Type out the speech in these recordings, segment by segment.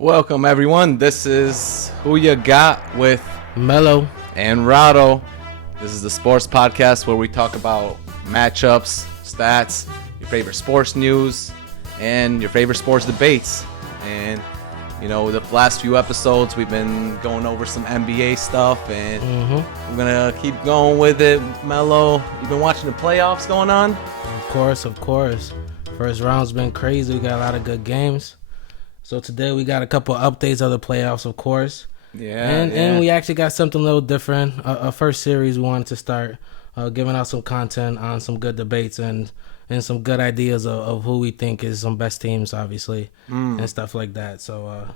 Welcome, everyone. This is Who You Got with Mello and Rado. This is the sports podcast where we talk about matchups, stats, your favorite sports news, and your favorite sports debates. And, you know, the last few episodes, we've been going over some NBA stuff, and we're going to keep going with it. Mello, you been watching the playoffs going on? Of course. First round's been crazy. We got a lot of good games. So today we got a couple updates of the playoffs, of course. And we actually got something a little different. A first series we wanted to start giving out some content on some good debates and some good ideas of who we think is some best teams, obviously, and stuff like that. So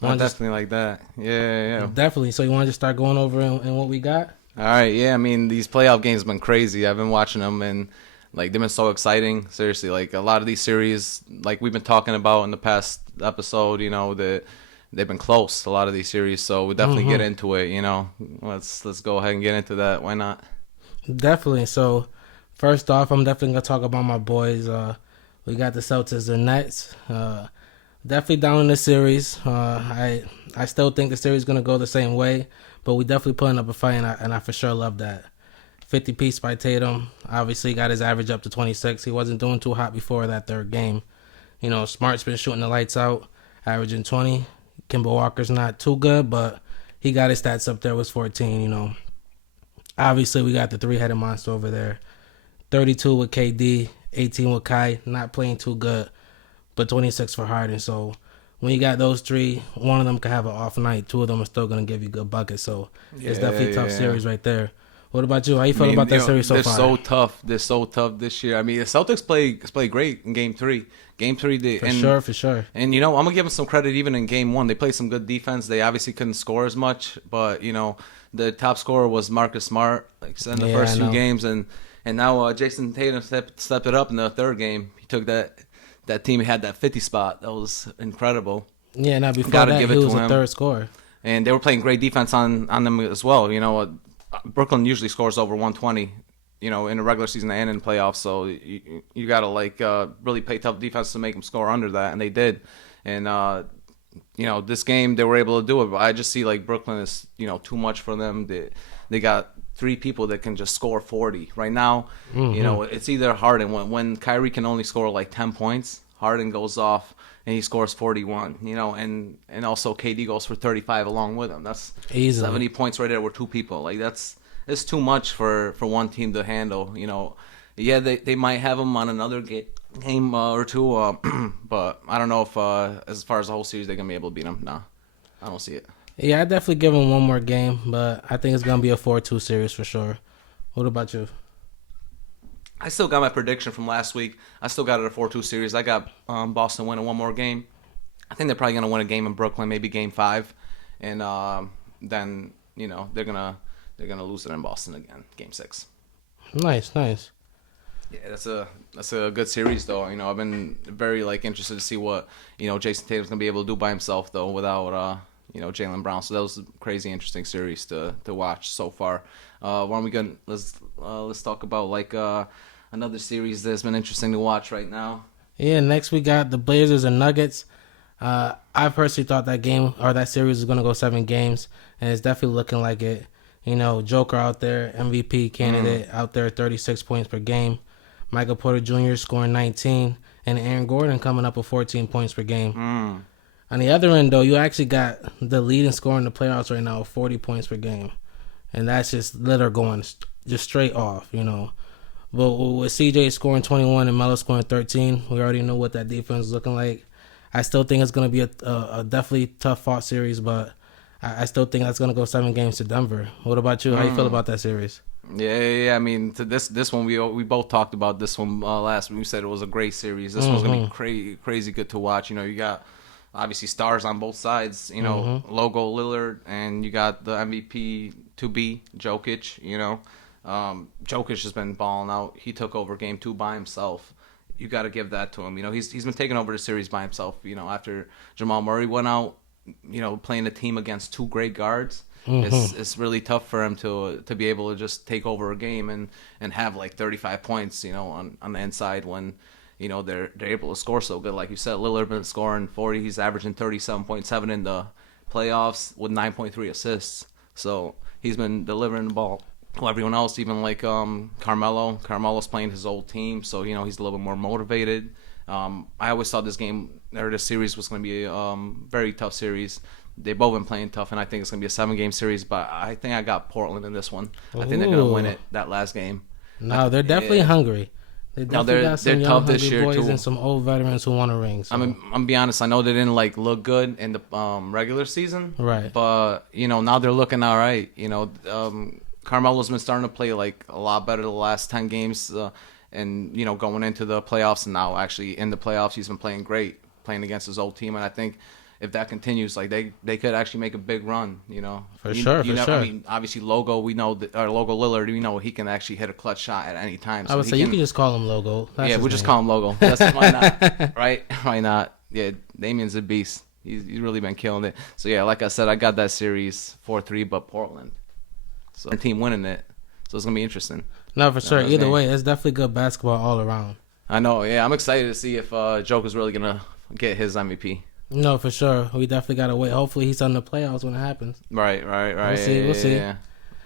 definitely like that. Yeah. Definitely. So you want to just start going over and what we got? All right, yeah. I mean, these playoff games have been crazy. I've been watching them, and like they've been so exciting. Seriously, like a lot of these series, like we've been talking about in the past episode, you know, that they've been close. A lot of these series, so we definitely get into it. You know, let's go ahead and get into that. Why not? Definitely. So first off, I'm definitely gonna talk about my boys. We got the Celtics and Nets. Definitely down in the series. I still think the series is gonna go the same way, but we definitely putting up a fight, and I for sure love that. 50 piece by Tatum. Obviously got his average up to 26. He wasn't doing too hot before that third game. You know, Smart's been shooting the lights out, averaging 20. Kemba Walker's not too good, but he got his stats up there, was 14, you know. Obviously, we got the three-headed monster over there. 32 with KD, 18 with Kai, not playing too good, but 26 for Harden. So when you got those three, one of them could have an off night. Two of them are still going to give you good buckets. So it's definitely a tough series right there. What about you? How you feel about that series so far? They're so tough this year. I mean, the Celtics play great in Game 3. Game 3, for sure. And, you know, I'm going to give them some credit even in Game 1. They played some good defense. They obviously couldn't score as much. But, you know, the top scorer was Marcus Smart in the first few games. And now Jason Tatum stepped it up in the third game. He took that team. He had that 50 spot. That was incredible. Yeah, now before that, he was a third scorer. And they were playing great defense on them as well. You know, Brooklyn usually scores over 120, you know, in the regular season and in playoffs. So you got to really play tough defense to make them score under that, and they did. And you know, this game they were able to do it. But I just see like Brooklyn is, you know, too much for them. They got three people that can just score 40 right now. You know, it's either Harden when Kyrie can only score like 10 points. Harden goes off and he scores 41, you know, and also KD goes for 35 along with him. That's easily 70 points right there with two people. Like it's too much for one team to handle, you know. Yeah, they might have him on another game or two, but I don't know if as far as the whole series they're going to be able to beat him. Nah, I don't see it. Yeah, I definitely give him one more game, but I think it's going to be a 4-2 series for sure. What about you? I still got my prediction from last week. I still got it a 4-2 series. I got Boston winning one more game. I think they're probably going to win a game in Brooklyn, maybe Game 5, and then you know they're gonna lose it in Boston again, Game 6. Nice. Yeah, that's a good series though. You know, I've been very interested to see what Jason Tatum's gonna be able to do by himself though without Jaylen Brown. So that was a crazy interesting series to watch so far. Why don't we go? Let's talk about another series that's been interesting to watch right now. Yeah, next we got the Blazers and Nuggets. I personally thought that game or that series was going to go 7 games, and it's definitely looking like it. You know, Joker out there, MVP candidate out there, 36 points per game. Michael Porter Jr. scoring 19, and Aaron Gordon coming up with 14 points per game. On the other end, though, you actually got the leading scorer in the playoffs right now, 40 points per game. And that's just literally going just straight off, you know. But with CJ scoring 21 and Melo scoring 13, we already know what that defense is looking like. I still think it's going to be a definitely tough fought series, but I still think that's going to go 7 games to Denver. What about you? How you feel about that series? Yeah. I mean, to this one, we both talked about this one last week. We said it was a great series. This one's going to be crazy good to watch. You know, you got obviously stars on both sides, you know, Logo Lillard, and you got the MVP to be Jokic, you know. Jokic has been balling out. He took over Game 2 by himself. You got to give that to him. You know, he's been taking over the series by himself, you know, after Jamal Murray went out, you know, playing a team against 2 great guards. It's really tough for him to be able to just take over a game and have 35 points, you know, on the inside when they're able to score so good. Like you said, Lillard been scoring 40. He's averaging 37.7 in the playoffs with 9.3 assists. So he's been delivering the ball. Well, everyone else, even like Carmelo's playing his old team, so he's a little bit more motivated. I always thought this series was going to be a very tough series. They've both been playing tough, and I think it's going to be a 7-game series. But I think I got Portland in this one. I think they're going to win it that last game. No, they're definitely hungry. They definitely got some young hungry boys too. And some old veterans who want a ring. So. I'm gonna be honest. I know they didn't look good in the regular season, right? But now they're looking all right. Carmelo's been starting to play a lot better the last 10 games, and going into the playoffs, and now actually in the playoffs, he's been playing great, playing against his old team, and I think if that continues, they could actually make a big run. For sure. I mean, obviously, Logo Lillard, we know he can actually hit a clutch shot at any time. So I would say you can just call him Logo. That's we'll just call him Logo. Why not? Right? Why not? Yeah, Damian's a beast. He's really been killing it. So yeah, like I said, I got that series 4-3, but Portland. So the team winning it. So it's gonna be interesting. No, for sure. Either way, it's definitely good basketball all around. I know. Yeah, I'm excited to see if Joker's really gonna get his MVP. No, for sure. We definitely gotta wait. Hopefully, he's on the playoffs when it happens. Right. We'll see. Yeah.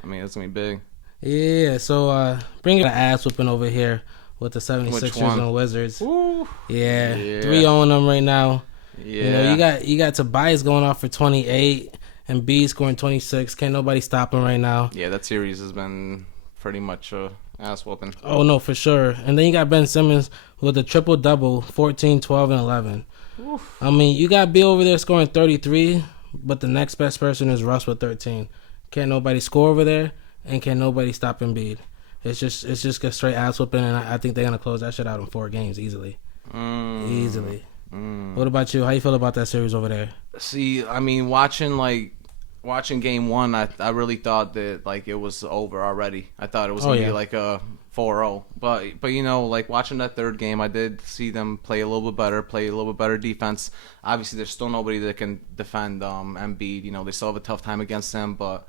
I mean, it's gonna be big. Yeah. So bringing the ass whooping over here with the 76ers and Wizards. Ooh. Yeah. 3 on them right now. Yeah. You got Tobias going off for 28. And B scoring 26. Can't nobody stop him right now. Yeah, that series has been pretty much ass whooping. Oh, no, for sure. And then you got Ben Simmons with a triple-double, 14, 12, and 11. Oof. I mean, you got B over there scoring 33, but the next best person is Russ with 13. Can't nobody score over there, and can't nobody stop Embiid. It's just a straight ass whooping, and I think they're going to close that shit out in 4 games easily. Easily. What about you? How you feel about that series over there? See, I mean, watching game 1, I really thought that it was over already. I thought it was gonna be a 4-0. But watching that third game, I did see them play a little bit better defense. Obviously, there's still nobody that can defend Embiid. They still have a tough time against him, but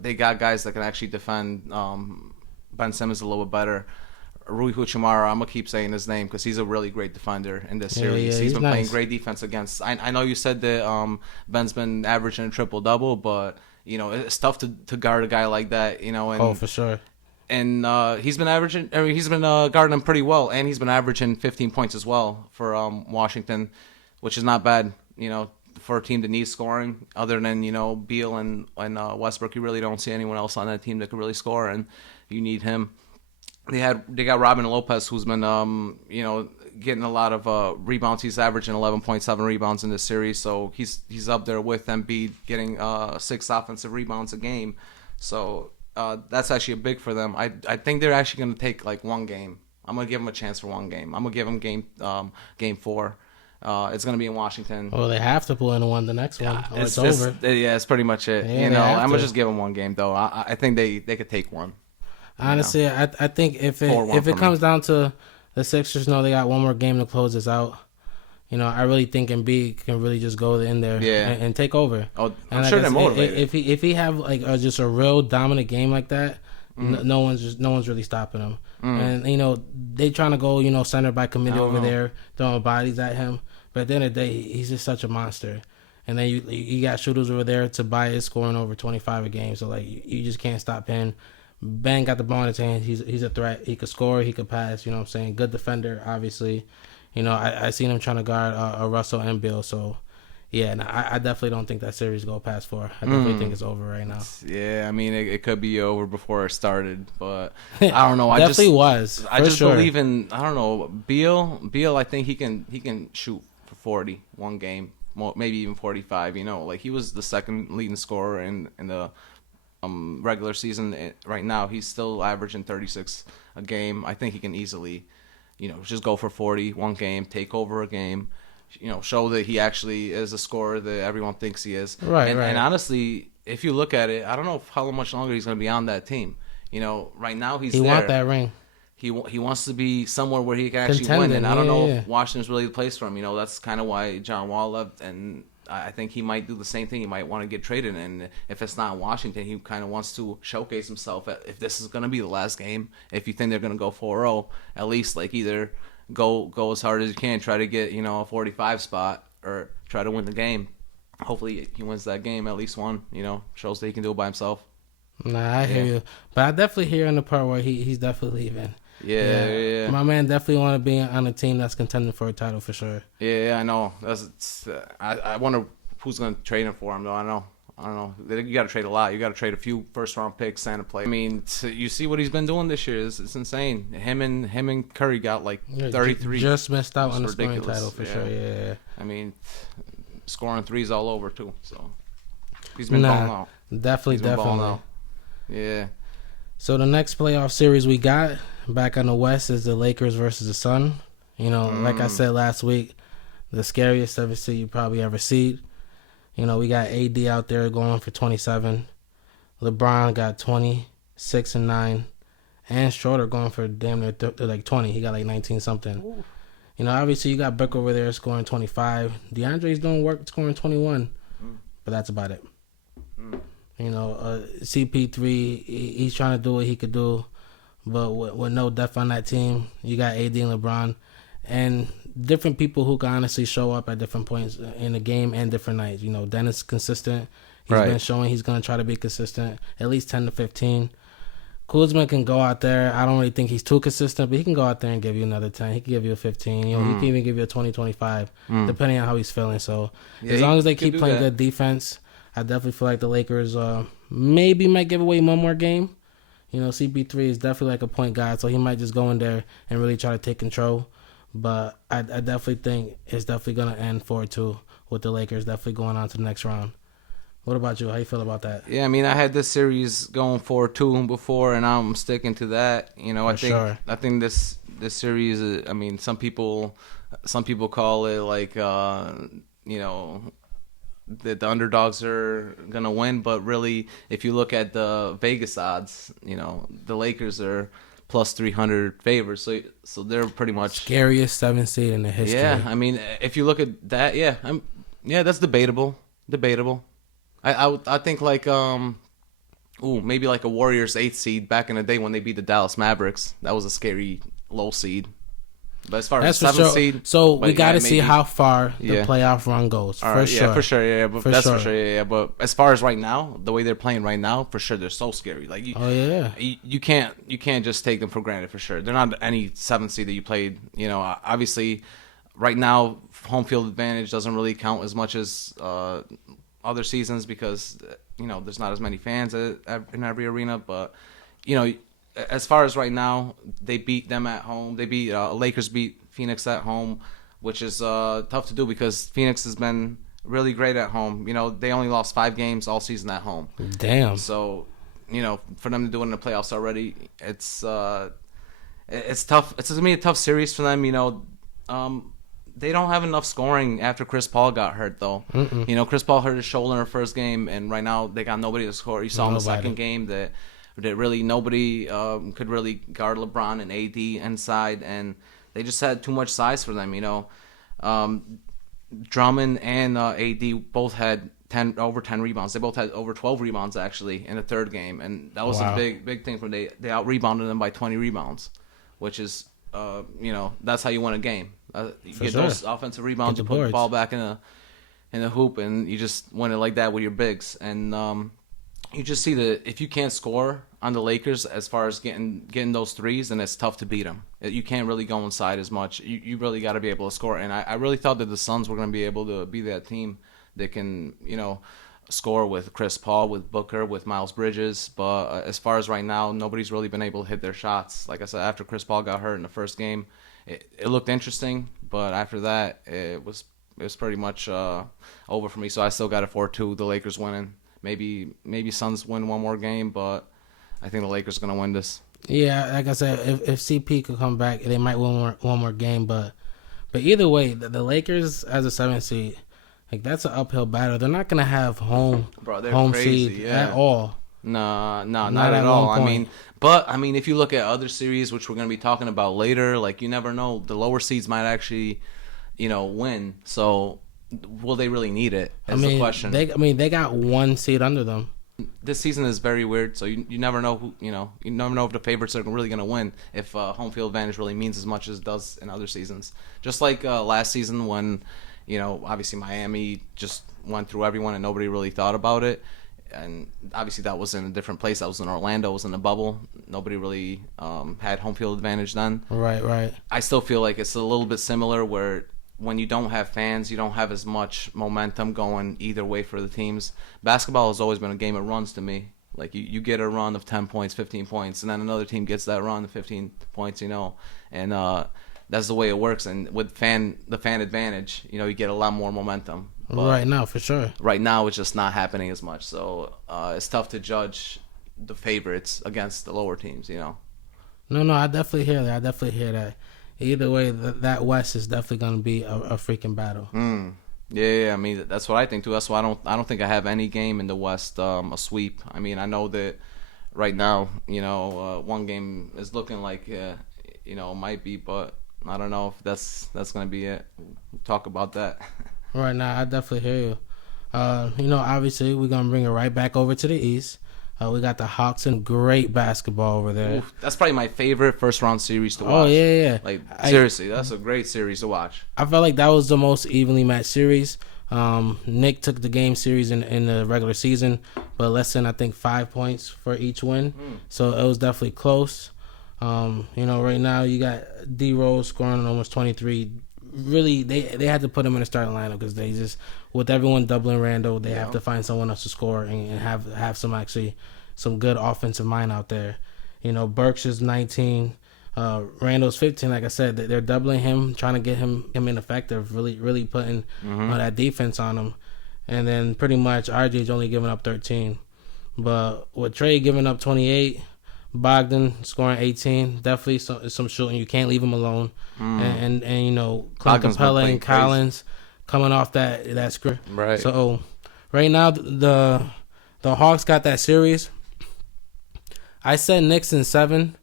they got guys that can actually defend Ben Simmons a little bit better. Rui Hachimura, I'm going to keep saying his name because he's a really great defender in this series. He's been playing great defense against. I know you said that Ben's been averaging a triple-double, but, it's tough to guard a guy like that, And, for sure. And he's been guarding him pretty well, and he's been averaging 15 points as well for Washington, which is not bad, for a team that needs scoring. Other than, Beal and Westbrook, you really don't see anyone else on that team that can really score, and you need him. They got Robin Lopez, who's been getting a lot of rebounds. He's averaging 11.7 rebounds in this series, so he's up there with Embiid, getting 6 offensive rebounds a game. So that's actually a big for them. I think they're actually going to take 1 game. I'm going to give them a chance for 1 game. I'm going to give them game 4. It's going to be in Washington. Well, they have to pull in the next one. It's over. It's pretty much it. I'm going to just give them 1 game though. I think they could take 1. Honestly, I think if it comes down to the Sixers, they got 1 more game to close this out. I really think Embiid can really just go in there and take over. Oh, I'm sure they're motivated. If he have just a real dominant game like that, no one's really stopping him. And they trying to go center by committee over there, throwing bodies at him. But at the end of the day, he's just such a monster. And then you got shooters over there. Tobias scoring over 25 a game, so you just can't stop him. Ben got the ball in his hand. He's a threat. He could score. He could pass. You know what I'm saying? Good defender, obviously. I seen him trying to guard Russell and Bill. So, yeah, I definitely don't think that series go past 4. I definitely think it's over right now. Yeah, I mean, it could be over before it started, but I don't know. I just believe in, I don't know, Beal, I think he can shoot for 40 1 game, maybe even 45. He was the second leading scorer in the regular season. Right now he's still averaging 36 a game. I think he can easily just go for 40 1 game, take over a game, show that he actually is a scorer that everyone thinks he is. Right. And honestly, if you look at it, I don't know how much longer he's going to be on that team. Right now he want that ring. He wants to be somewhere where he can actually win, and I don't know if Washington's really the place for him. That's kind of why John Wall left, and I think he might do the same thing. He might want to get traded, and if it's not Washington, he kind of wants to showcase himself. If this is going to be the last game, if you think they're going to go 4-0, at least either go as hard as you can. Try to get a 45 spot or try to win the game. Hopefully he wins that game, at least one. Shows that he can do it by himself. Nah, I hear you, but I definitely hear in the part where he's definitely leaving. Yeah. My man definitely want to be on a team that's contending for a title for sure. Yeah, I know. I wonder who's going to trade him for him, though. I don't know. You got to trade a lot. You got to trade a few first-round picks and a play. I mean, you see what he's been doing this year. It's insane. Him and Curry got like 33. Just missed out on the ridiculous. scoring title for sure. Yeah. I mean, scoring threes all over too. So he's been balling out. Definitely. Out. Yeah. So the next playoff series we got back on the West is the Lakers versus the Sun. Like I said last week, the scariest 7 seed you probably ever see. We got AD out there going for 27. LeBron got 26 and 9. And Schroeder going for damn near 20. He got like 19 something. Ooh. Obviously you got Book over there scoring 25. DeAndre's doing work scoring 21. But that's about it. CP3, he's trying to do what he could do. But with no depth on that team, you got AD and LeBron. And different people who can honestly show up at different points in the game and different nights. Dennis consistent. He's been showing he's going to try to be consistent, at least 10 to 15. Kuzma can go out there. I don't really think he's too consistent, but he can go out there and give you another 10. He can give you a 15. He can even give you a 20, 25, depending on how he's feeling. So as long as they keep playing good defense, I definitely feel like the Lakers maybe might give away one more game. CP3 is definitely like a point guard, so he might just go in there and really try to take control. But I definitely think it's definitely going to end 4-2 with the Lakers definitely going on to the next round. What about you? How you feel about that? Yeah, I mean, I had this series going 4-2 before, and I'm sticking to that. I think this series is, I mean, some people call it like the underdogs are gonna win, but really, if you look at the Vegas odds, the Lakers are plus 300 favorites, so they're pretty much scariest 7 seed in the history. Yeah, I mean, if you look at that, that's debatable. I think like maybe like a Warriors 8th seed back in the day when they beat the Dallas Mavericks. That was a scary low seed. But as far as 7th seed, so we got to see how far the playoff run goes. For sure. But as far as right now, the way they're playing right now, for sure they're so scary. Like you can't just take them for granted. For sure, they're not any 7th seed that you played. Obviously, right now home field advantage doesn't really count as much as other seasons because there's not as many fans in every arena. But as far as right now, they beat them at home. They beat Lakers beat Phoenix at home, which is tough to do because Phoenix has been really great at home. They only lost 5 games all season at home. Damn. So, for them to do it in the playoffs already, it's tough. It's gonna be a tough series for them. They don't have enough scoring after Chris Paul got hurt, though. Chris Paul hurt his shoulder in the first game, and right now they got nobody to score. You saw in the second game that really nobody could really guard LeBron and AD inside, and they just had too much size for them. Drummond and AD both had over 10 rebounds. They both had over 12 rebounds actually in the third game, and that was a big thing for them. They out rebounded them by 20 rebounds, which is that's how you win a game. You get those offensive rebounds, you put the ball back in the hoop, and you just win it like that with your bigs. And you just see that if you can't score on the Lakers as far as getting those threes, then it's tough to beat them. You can't really go inside as much. You really got to be able to score. And I really thought that the Suns were going to be able to be that team that can, score with Chris Paul, with Booker, with Miles Bridges. But as far as right now, nobody's really been able to hit their shots. Like I said, after Chris Paul got hurt in the first game, it looked interesting. But after that, it was pretty much over for me. So I still got a 4-2, the Lakers winning. Maybe Suns win one more game, but I think the Lakers are going to win this. Yeah, like I said, if CP could come back, they might win one more game. But either way, the Lakers as a 7th seed, like that's an uphill battle. They're not going to have home crazy, seed at all. No, not at all. I mean, if you look at other series, which we're going to be talking about later, like you never know, the lower seeds might actually, win. So will they really need it? That's the question. They got 1 seed under them. this season is very weird. So you never know who you never know if the favorites are really going to win. If home field advantage really means as much as it does in other seasons. Just like last season when obviously Miami just went through everyone and nobody really thought about it. And obviously that was in a different place. That was in Orlando. It was in the bubble. Nobody really had home field advantage then. Right. I still feel like it's a little bit similar where when you don't have fans, you don't have as much momentum going either way for the teams. Basketball has always been a game of runs to me. Like you get a run of 10 points, 15 points, and then another team gets that run of 15 points, and that's the way it works. And with the fan advantage, you get a lot more momentum. But right now, for sure. Right now, it's just not happening as much. So it's tough to judge the favorites against the lower teams, No, I definitely hear that. Either way, that West is definitely going to be a freaking battle. Yeah. I mean, that's what I think too. That's why I don't think I have any game in the West a sweep. I mean, I know that right now, one game is looking like might be, but I don't know if that's going to be it. We'll talk about that. Right now, I definitely hear you. Obviously, we're going to bring it right back over to the East. We got the Hawks and great basketball over there. Oof, that's probably my favorite first round series to watch. Oh, yeah. Like, seriously, that's a great series to watch. I felt like that was the most evenly matched series. Nick took the game series in the regular season, but less than, I think, 5 points for each win. So it was definitely close. Right now you got D-Rose scoring almost 23. Really, they had to put him in the starting lineup because they just, with everyone doubling Randall, they have to find someone else to score and have some good offensive mind out there. Burks is 19, Randall's 15. Like I said, they're doubling him, trying to get him ineffective, really putting that defense on him. And then pretty much RJ's only giving up 13. But with Trey giving up 28, Bogdan scoring 18, definitely some shooting. You can't leave him alone. And Clint Capella and Collins coming off that script. Right. So right now the Hawks got that series. I said Knicks in 7,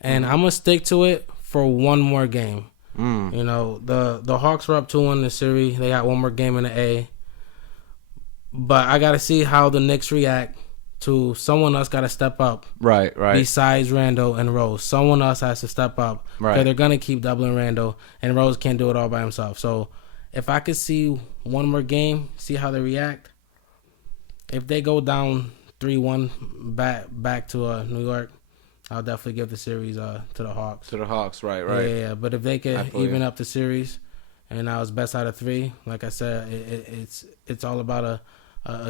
and I'm gonna stick to it for one more game. The Hawks were up 2-1 in the series. They got one more game in the A. But I gotta see how the Knicks react to someone else got to step up. Right. Besides Randall and Rose. Someone else has to step up. Right. Because they're going to keep doubling Randall, and Rose can't do it all by himself. So if I could see one more game, see how they react. If they go down 3-1 back to New York, I'll definitely give the series to the Hawks. To the Hawks, right. Yeah. But if they could even up the series, and now it's best out of 3, like I said, it's all about a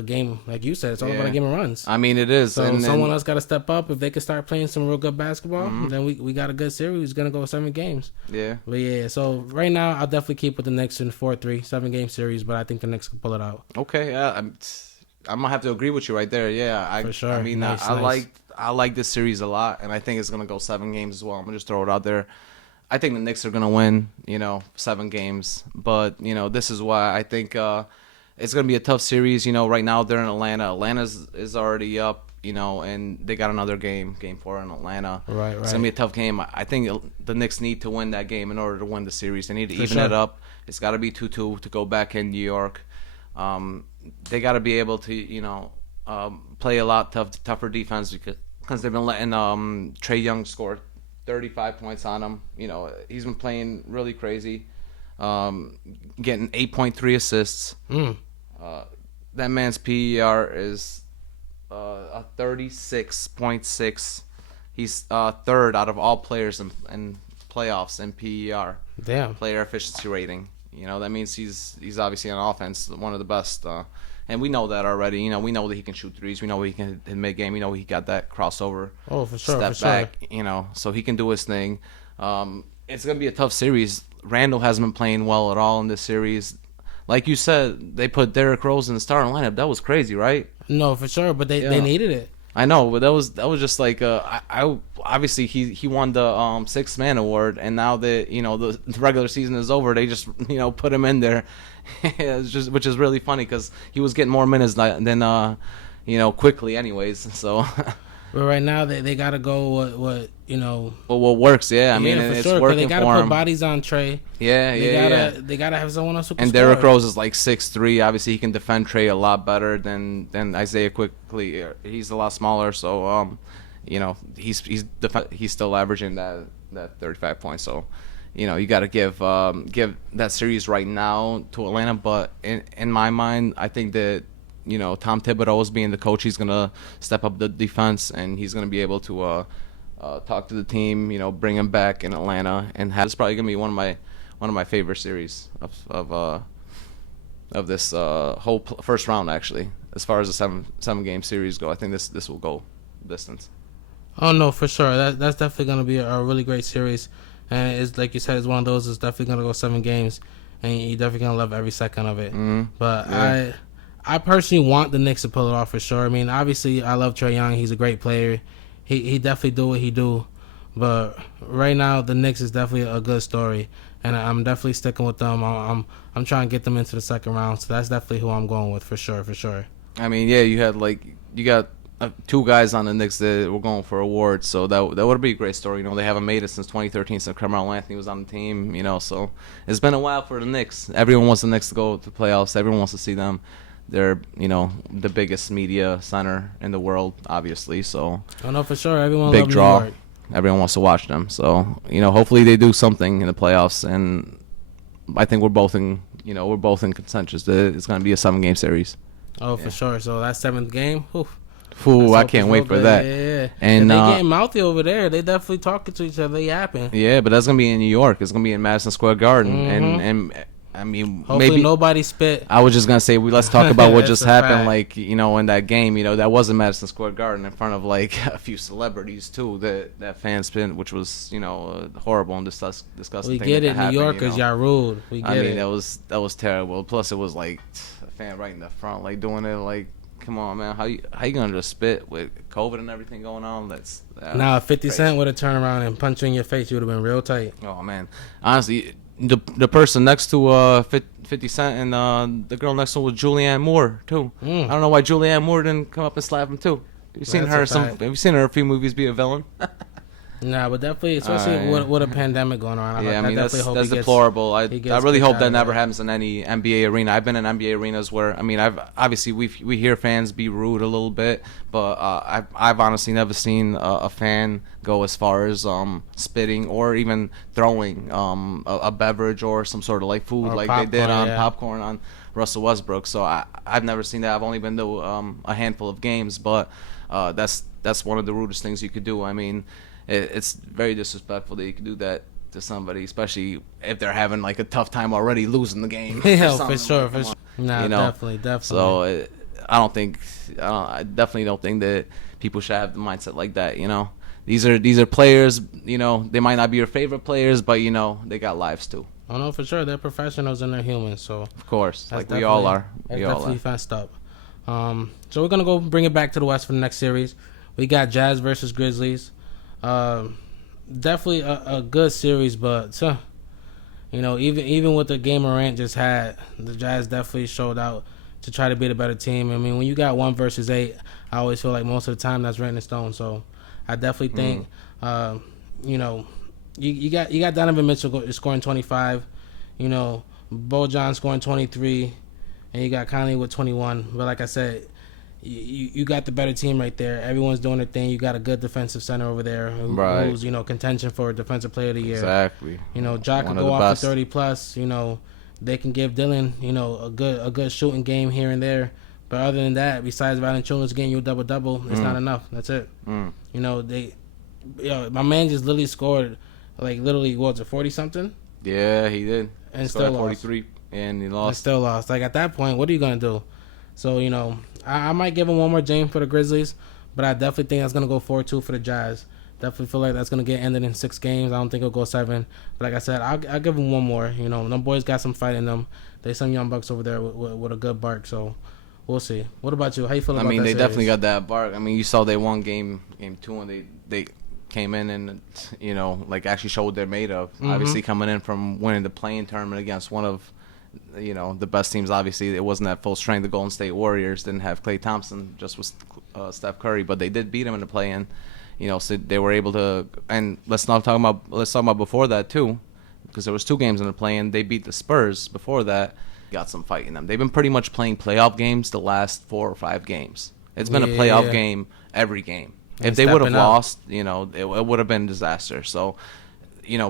game, like you said, it's all about a game of runs. I mean, it is. So someone else got to step up. If they can start playing some real good basketball, then we got a good series. It's going to go 7 games. Yeah. But yeah, so right now, I'll definitely keep with the Knicks in 4-3, 7-game series, but I think the Knicks can pull it out. Okay, I'm going to have to agree with you right there. Yeah, for sure. I mean, Nice. I like this series a lot, and I think it's going to go 7 games as well. I'm going to just throw it out there. I think the Knicks are going to win, 7 games. But, this is why I think it's going to be a tough series. Right now they're in Atlanta. Atlanta is already up, and they got another game 4 in Atlanta. Right. It's going to be a tough game. I think the Knicks need to win that game in order to win the series. They need to even sure. it up. It's got to be 2-2 to go back in New York. They got to be able to, play a lot tougher defense because they've been letting Trae Young score 35 points on him. He's been playing really crazy, getting 8.3 assists. That man's PER is a 36.6. He's third out of all players in playoffs in PER. Damn. Player efficiency rating. That means he's obviously on offense one of the best. And we know that already. We know that he can shoot threes. We know he can hit mid-game. We know he got that crossover. Oh, for sure. Step back, so he can do his thing. It's going to be a tough series. Randall hasn't been playing well at all in this series. Like you said, they put Derrick Rose in the starting lineup. That was crazy, right? No, for sure, but they needed it. I know, but that was just like I obviously he won the 6th man award, and now that the regular season is over, they just put him in there, which is really funny because he was getting more minutes than quickly anyways. So But right now they gotta go what you know. But what works, yeah. I mean, For it's sure, 'cause working they gotta for put him. bodies on Trey. Yeah, They gotta have someone else who can And score. Derrick Rose is like 6'3". Obviously, he can defend Trey a lot better than Isaiah Quickly. He's a lot smaller, so he's still averaging that 35 points. So, you got to give that series right now to Atlanta. But in my mind, I think that Tom Thibodeau is being the coach. He's gonna step up the defense, and he's gonna be able to talk to the team. Bring him back in Atlanta, and it's probably gonna be one of my favorite series of this whole first round, actually. As far as the seven game series go, I think this will go distance. Oh no, for sure. That's definitely gonna be a really great series, and it's like you said, it's one of those. It's definitely gonna go 7 games, and you're definitely gonna love every second of it. Mm-hmm. But Yeah. I personally want the Knicks to pull it off for sure. I mean, obviously, I love Trae Young. He's a great player. He definitely do what he do. But right now, the Knicks is definitely a good story, and I'm definitely sticking with them. I'm trying to get them into the second round, so that's definitely who I'm going with for sure. For sure. I mean, yeah, you got 2 guys on the Knicks that were going for awards, so that would be a great story. They haven't made it since 2013, since Carmelo Anthony was on the team. So it's been a while for the Knicks. Everyone wants the Knicks to go to the playoffs. Everyone wants to see them. They're the biggest media center in the world, obviously. So I know for sure. Everyone big loves draw. New York. Everyone wants to watch them. So hopefully they do something in the playoffs, and I think we're both in consensus that it's going to be a 7-game series. Oh, Yeah. for sure. So that 7th game. Ooh, Ooh, I can't wait for that. Yeah. And they getting mouthy over there. They definitely talking to each other. They yapping. yeah, but that's gonna be in New York. It's gonna be in Madison Square Garden, Mhm. and I mean, Hopefully maybe nobody spit. I was just gonna say let's talk about what That's just a happened. fact. Like in that game, that was in Madison Square Garden in front of like a few celebrities too. That fan spin, which was a horrible and disgusting. We thing get that it, New happened, Yorkers. Y'all rude. We get I mean, it. that was terrible. Plus, it was like a fan right in the front, like doing it. Like, come on, man, how you gonna just spit with COVID and everything going on? That's Now, if 50 crazy. Cent would have turned around and punched you in your face, you would have been real tight. Oh man, honestly, the person next to 50 Cent and the girl next to him was Julianne Moore too. I don't know why Julianne Moore didn't come up and slap him too. Have you seen her a few movies be a villain? Nah, but definitely, especially with a pandemic going on. Yeah, I mean that's hope he gets, deplorable. I he gets really kicked hope out that of never there. happens in any NBA arena. I've been in NBA arenas where we hear fans be rude a little bit, but I've honestly never seen a fan go as far as spitting or even throwing a beverage or some sort of like food Or like popcorn, they did on yeah. popcorn on Russell Westbrook. So I've never seen that. I've only been to a handful of games, but that's one of the rudest things you could do. I mean, it's very disrespectful that you could do that to somebody, especially if they're having like a tough time already losing the game. Yeah, or for something. sure, Like, for come sure. on. Nah, You know? definitely. So I definitely don't think that people should have the mindset like that. These are players. They might not be your favorite players, but they got lives too. Oh no, for sure. They're professionals and they're humans, so Of course, that's like we all definitely- are. That's We all definitely are. fessed up. So we're gonna go bring it back to the West for the next series. We got Jazz versus Grizzlies. Definitely a good series, but even with the game Morant just had, the Jazz definitely showed out to try to be the better team. I mean, when you got 1 versus 8, I always feel like most of the time that's written in stone. So I definitely think, you got Donovan Mitchell scoring 25, Bojan scoring 23, and you got Conley with 21. But like I said, you got the better team right there. Everyone's doing their thing. You got a good defensive center over there Right. who's contention for defensive player of the year. Exactly. Jock One can of go the off best. for 30 plus. They can give Dylan a good shooting game here and there. But other than that, besides Valanciunas getting you a double double, it's not enough. That's it. My man just literally scored what was it, 40 something, Yeah, he did. and Scored still at lost. 43, and he And lost. still lost. Like at that point, what are you gonna do? So I might give him one more game for the Grizzlies, but I definitely think that's gonna go 4-2 for the Jazz. Definitely feel like that's gonna get ended in 6 games. I don't think it'll go 7. But like I said, I'll give them one more. Them boys got some fight in them. They some young bucks over there with a good bark. So we'll see. What about you? How you feel I about mean, that they series? definitely got that bark. I mean, you saw they won game 2, and they came in and like actually showed what they're made of. Obviously, coming in from winning the play-in tournament against one of the best teams. Obviously, it wasn't at full strength. The Golden State Warriors didn't have Klay Thompson, just was Steph Curry, but they did beat him in the play-in. So they were able to. And let's talk about before that too, because there was 2 games in the play-in. They beat the Spurs before that. Got some fight in them. They've been pretty much playing playoff games the last 4 or 5 games. It's been a playoff game every game. If they would have lost, it would have been a disaster. So,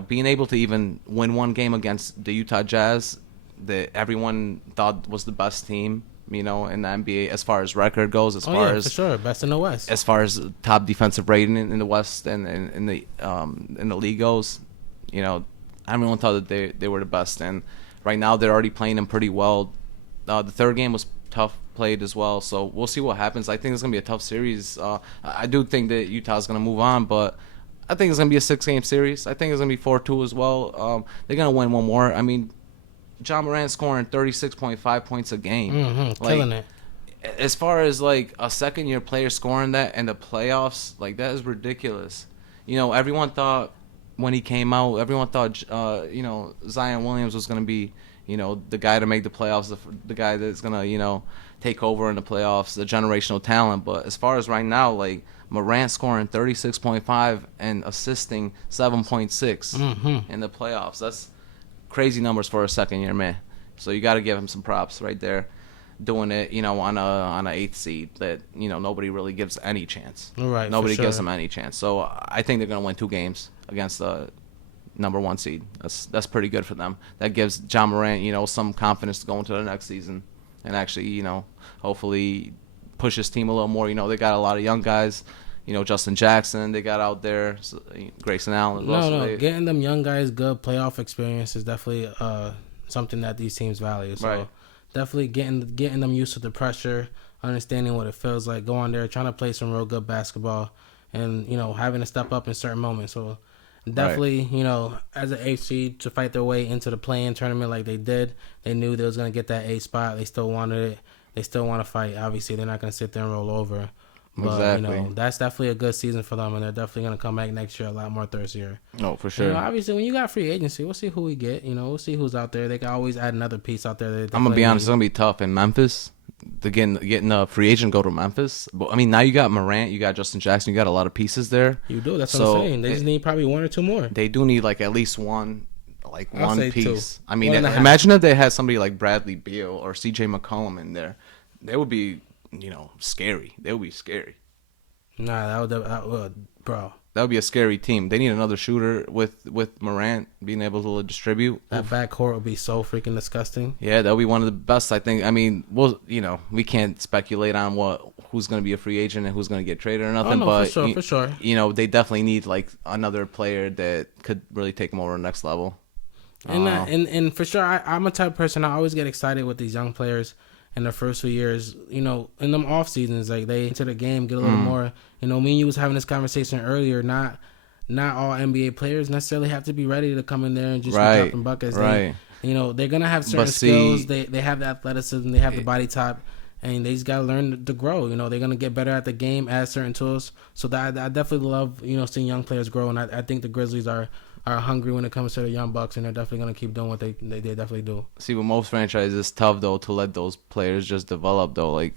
being able to even win one game against the Utah Jazz that everyone thought was the best team, in the NBA as far as record goes, as far as for sure, best in the West, as far as top defensive rating in the West and in the league goes, everyone thought that they were the best. And right now they're already playing them pretty well. The third game was tough played as well, so we'll see what happens. I think it's gonna be a tough series. I do think that Utah's gonna move on, but I think it's gonna be a 6-game series. I think it's gonna be 4-2 as well. They're gonna win one more. I mean, John Morant scoring 36.5 points a game, killing it. As far as like a second-year player scoring that in the playoffs, like that is ridiculous. Everyone thought when he came out, everyone thought Zion Williams was gonna be the guy to make the playoffs, the guy that's gonna take over in the playoffs, the generational talent. But as far as right now, like Morant scoring 36.5 and assisting 7.6 in the playoffs, that's crazy numbers for a second-year man. So you got to give him some props right there, doing it on a 8th seed that nobody really gives any chance. Right, nobody gives them any chance. So I think they're gonna win 2 games against the number 1 seed. That's pretty good for them. That gives John Morant some confidence to go into the next season and actually hopefully push his team a little more. They got a lot of young guys. Justin Jackson they got out there, so, Grayson Allen as well. No, getting them young guys good playoff experience is definitely something that these teams value. So right. Definitely getting them used to the pressure, understanding what it feels like, going there, trying to play some real good basketball, and having to step up in certain moments. So definitely, as an 8th seed to fight their way into the play-in tournament like they did, they knew they was gonna get that 8th spot. They still wanted it. They still want to fight. Obviously, they're not gonna sit there and roll over. But, exactly. That's definitely a good season for them, and they're definitely going to come back next year a lot more thirstier. No, for sure. Obviously, when you got free agency, we'll see who we get. We'll see who's out there. They can always add another piece out there. I'm going to be honest, it's going to be tough in Memphis. Getting a free agent go to Memphis. But, I mean, now you got Morant, you got Justin Jackson, you got a lot of pieces there. You do. That's what I'm saying. They just need probably 1 or 2 more. They do need, at least one piece. 2. I mean, imagine if they had somebody like Bradley Beal or C.J. McCollum in there. They would be, scary. They would be scary. Nah, that would, bro. That would be a scary team. They need another shooter with Morant being able to distribute. That backcourt would be so freaking disgusting. Yeah, that would be one of the best, I think. I mean, we can't speculate on who's going to be a free agent and who's going to get traded or nothing. Oh, no, but for sure. They definitely need another player that could really take them over to the next level. And for sure, I'm a type of person. I always get excited with these young players. In the first few years, in them off seasons, like they into the game, get a little more. Me and you was having this conversation earlier. Not all NBA players necessarily have to be ready to come in there and just be dropping buckets. Right. They're gonna have certain skills. They have the athleticism. They have the body type, and they just gotta learn to grow. They're gonna get better at the game, add certain tools. So that I definitely love seeing young players grow, and I think the Grizzlies are hungry when it comes to the young Bucks, and they're definitely going to keep doing what they definitely do. See, with most franchises, it's tough, though, to let those players just develop, though.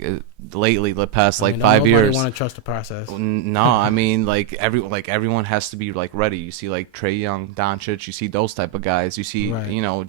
Lately, the past, 5 years. Nobody want to trust the process. No, I mean, everyone has to be, ready. You see, Trae Young, Doncic, you see those type of guys. You see,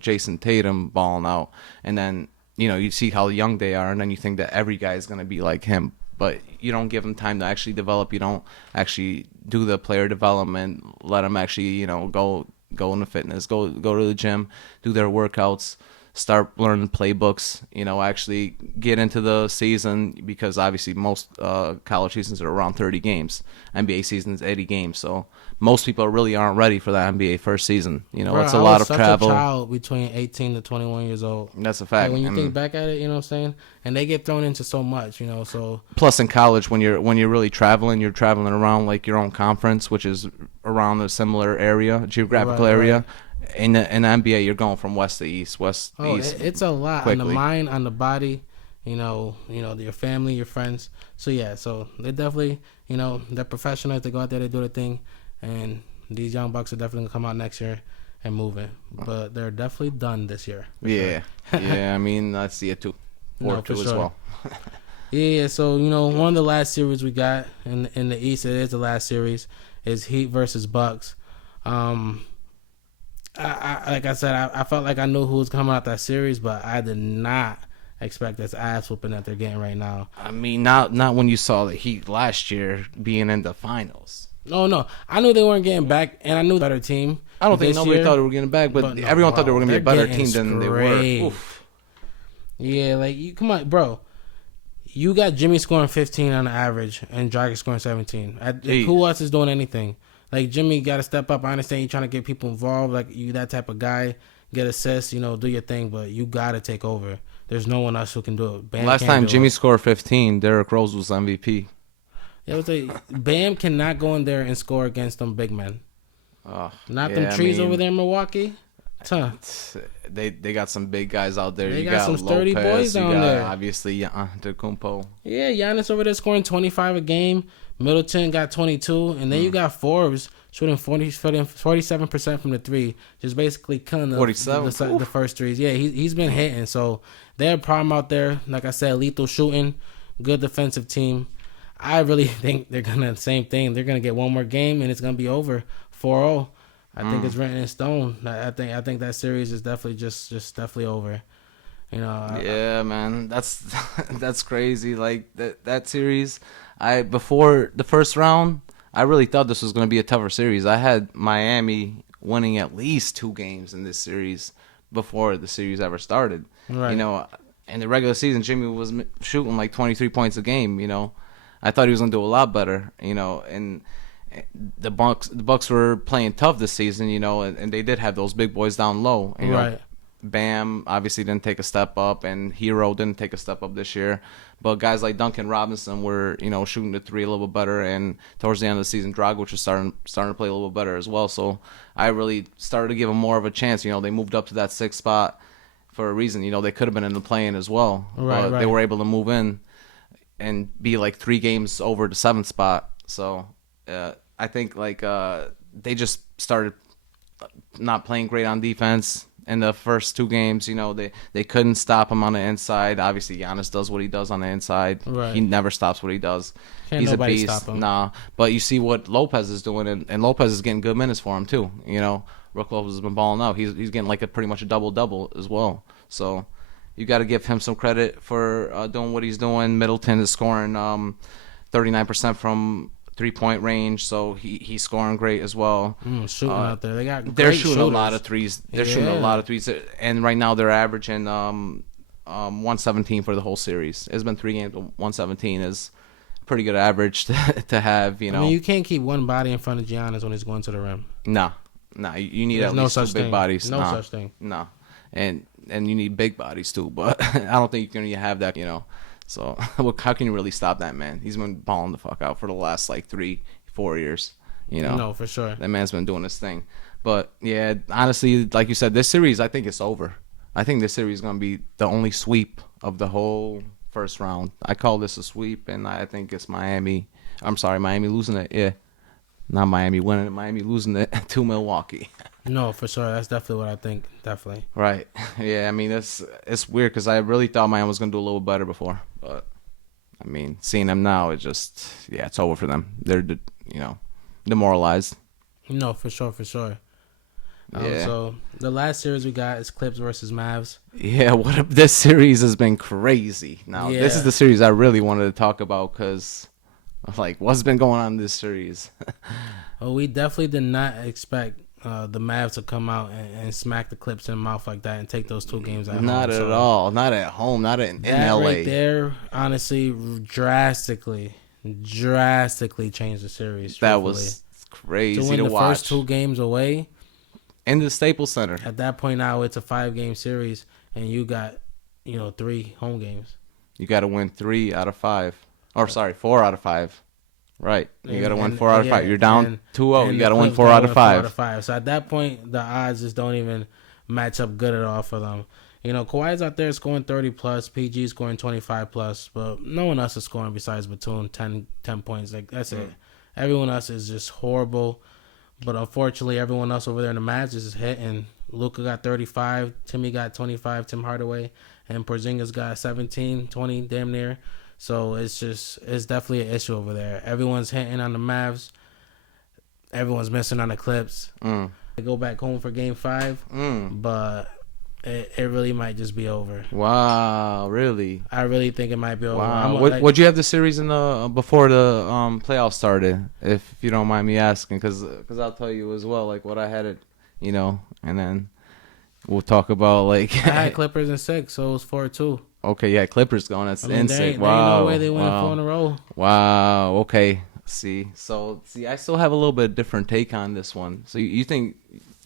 Jason Tatum balling out. And then, you see how young they are, and then you think that every guy is going to be like him. But you don't give them time to actually develop. You don't actually do the player development. Let them actually, go into fitness, go to the gym, do their workouts, start learning playbooks. Actually get into the season, because obviously most college seasons are around 30 games. NBA season's 80 games, so most people really aren't ready for the NBA first season. It's a lot of travel. I was such a child between 18 to 21 years old. That's a fact. When you think back at it, you know what I'm saying? And they get thrown into so much, so. Plus in college, when you're really traveling, you're traveling around your own conference, which is around a similar geographical area. Right. In the NBA, you're going from west to east, east. It's a lot quickly. On the mind, on the body, your family, your friends. So yeah, so they definitely, they're professionals. They go out there, they do their thing, and these young Bucks are definitely gonna come out next year and moving. But they're definitely done this year. Yeah, yeah. I mean, I see it too. 4-2 as well. Yeah. So one of the last series we got in the East, it is the last series, is Heat versus Bucks. Like I said, I felt like I knew who was coming out that series, but I did not expect this ass whooping that they're getting right now. I mean, not when you saw the Heat last year being in the finals. No, I knew they weren't getting back, and I knew better team. I don't think nobody thought they were getting back, but no, everyone thought they were going to be a better team than they were. Oof. Yeah, like come on, bro. You got Jimmy scoring 15 on the average and Dragic scoring 17. Who else is doing anything? Like, Jimmy got to step up. I understand you trying to get people involved. Like, you that type of guy. Get assists, do your thing. But you got to take over. There's no one else who can do it. Bam Last time Jimmy scored 15, Derrick Rose was MVP. Yeah, I would say Bam cannot go in there and score against them big men. Not them trees over there in Milwaukee. Huh. They got some big guys out there. They you got some sturdy Lopez, boys down there. Obviously, Antetokounmpo. Yeah, Giannis over there scoring 25 a game. Middleton got 22, and then you got Forbes shooting 47% from the three, just basically killing the first threes. Yeah, he's been hitting. So they're a problem out there. Like I said, lethal shooting, good defensive team. I really think they're gonna same thing. They're gonna get one more game, and it's gonna be over 4-0. I think it's written in stone. I think that series is definitely just definitely over. Yeah, man, that's crazy. Like that series, before the first round, I really thought this was going to be a tougher series. I had Miami winning at least 2 games in this series before the series ever started. Right. In the regular season, Jimmy was shooting like 23 points a game. I thought he was going to do a lot better. And the Bucks were playing tough this season, and they did have those big boys down low. Right. Bam obviously didn't take a step up, and Hero didn't take a step up this year. But guys like Duncan Robinson were, shooting the three a little bit better, and towards the end of the season, Dragic was starting to play a little bit better as well. So I really started to give them more of a chance. They moved up to that 6th spot for a reason. They could have been in the play-in as well, but they were able to move in and be like 3 games over the 7th spot. So I think they just started not playing great on defense. In the first 2 games, they couldn't stop him on the inside. Obviously, Giannis does what he does on the inside. Right. He never stops what he does. He's a beast. Stop him. Nah, but you see what Lopez is doing, and Lopez is getting good minutes for him too. Brook Lopez has been balling out. He's getting pretty much a double as well. So you got to give him some credit for doing what he's doing. Middleton is scoring 39% from 3-point range, so he's scoring great as well. Shooting out there, they're shooting shooters. a lot of threes. They're shooting a lot of threes, and right now they're averaging 117 for the whole series. It's been 3 games. 117 is a pretty good average to have. I mean, you can't keep one body in front of Giannis when he's going to the rim. Nah, you need at least 2 big bodies. No such thing. No, and you need big bodies too. But I don't think you're gonna have that. So how can you really stop that man? He's been balling the fuck out for the last 3-4 years. No, for sure. That man's been doing his thing. But yeah, honestly, like you said, this series I think it's over. I think this series is gonna be the only sweep of the whole first round. I call this a sweep, and I think it's Miami. I'm sorry, Miami losing it. Yeah, not Miami winning it. Miami losing it to Milwaukee. No, for sure. That's definitely what I think. Definitely. Right. Yeah, I mean, it's weird because I really thought Miami was going to do a little better before. But, I mean, seeing them now, it's over for them. They're, demoralized. No, for sure, for sure. Yeah. So, the last series we got is Clips versus Mavs. Yeah, this series has been crazy. Now, This is the series I really wanted to talk about because, what's been going on in this series? Well, we definitely did not expect the Mavs to come out and smack the Clips in the mouth like that and take those 2 games at home. Not at all. Not at home. Not in LA. Right there, honestly, drastically changed the series. That was crazy to watch. To win the first 2 games away in the Staples Center. At that point now, it's a 5-game series, and you got 3 home games. You got to win 3 out of 5. Or 4 out of 5. Right. You got to win 4 out of 5. You're down 2-0. You got to win 4 out of 5. So at that point, the odds just don't even match up good at all for them. Kawhi's out there scoring 30+, PG scoring 25+, but no one else is scoring besides Batum 10 points. That's it. Everyone else is just horrible. But unfortunately, everyone else over there in the Mavs is hitting. Luka got 35, Timmy got 25, Tim Hardaway, and Porzingis got 17, 20, damn near. So it's definitely an issue over there. Everyone's hitting on the Mavs. Everyone's missing on the Clips. They go back home for Game 5, but it really might just be over. Wow, really? I really think it might be over. Wow. What'd you have the series in the before the playoffs started? If you don't mind me asking, because I'll tell you as well, like what I had it, and then we'll talk about like. I had Clippers in 6, so it was 4-2. Okay, yeah, Clippers going in 6. Wow. There ain't no way they win 4 in a row. Wow. Okay. See, I still have a little bit different take on this one. So you think,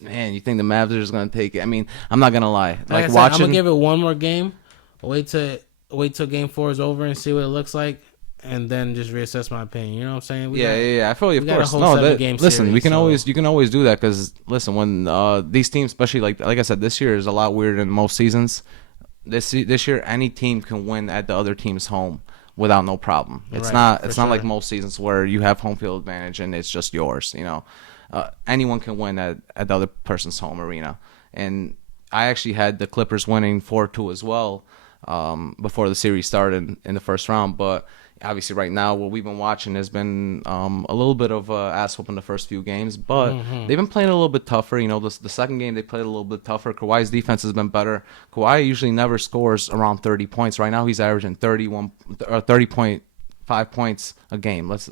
man, you think the Mavs are just gonna take it? I mean, I'm not gonna lie. Like I said, I'm gonna give it one more game. Wait till Game 4 is over and see what it looks like, and then just reassess my opinion. You know what I'm saying? Yeah. I feel you. Of course. Listen, series, you can always do that because listen, when these teams, especially like I said, this year is a lot weirder than most seasons. This year, any team can win at the other team's home without no problem. It's not like most seasons where you have home field advantage and it's just yours. Anyone can win at the other person's home arena. And I actually had the Clippers winning 4-2 as well before the series started in the first round. But obviously right now what we've been watching has been a little bit of ass whooping the first few games. But they've been playing a little bit tougher. The second game they played a little bit tougher. Kawhi's defense has been better. Kawhi usually never scores around 30 points. Right now he's averaging 30.5 points a game. Let's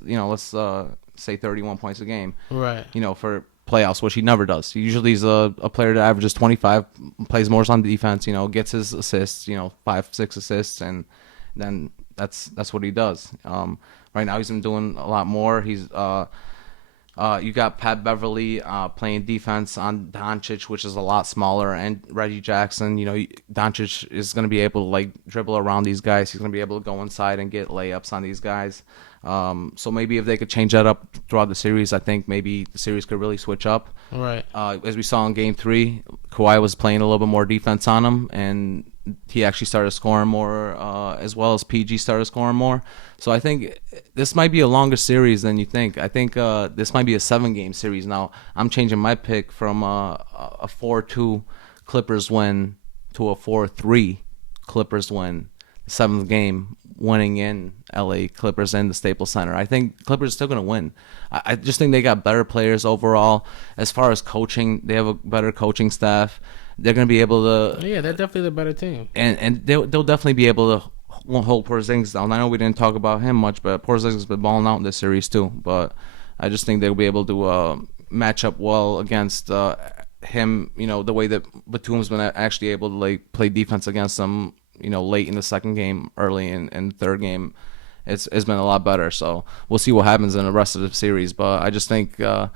say 31 points a game. Right. For playoffs, which he never does. He usually is a player that averages 25, plays more on defense, gets his assists, 5-6 assists, and then that's what he does. Right now he's been doing a lot more. He's you got Pat Beverly playing defense on Doncic, which is a lot smaller, and Reggie Jackson. Doncic is going to be able to like dribble around these guys. He's going to be able to go inside and get layups on these guys. So maybe if they could change that up throughout the series, I think maybe the series could really switch up. Right. As we saw in Game 3, Kawhi was playing a little bit more defense on him, and he actually started scoring more, as well as PG started scoring more. So I think this might be a longer series than you think. I think this might be a 7-game series. Now, I'm changing my pick from a 4-2 Clippers win to a 4-3 Clippers win. The 7th game, winning in LA Clippers in the Staples Center. I think Clippers are still going to win. I just think they got better players overall. As far as coaching, they have a better coaching staff. They're going to be able to... Yeah, they're definitely the better team. And they'll definitely be able to hold Porzingis down. I know we didn't talk about him much, but Porzingis has been balling out in this series too. But I just think they'll be able to match up well against him, the way that Batum's been actually able to like play defense against them, late in the second game, early in the third game. It's been a lot better. So we'll see what happens in the rest of the series. But I just think the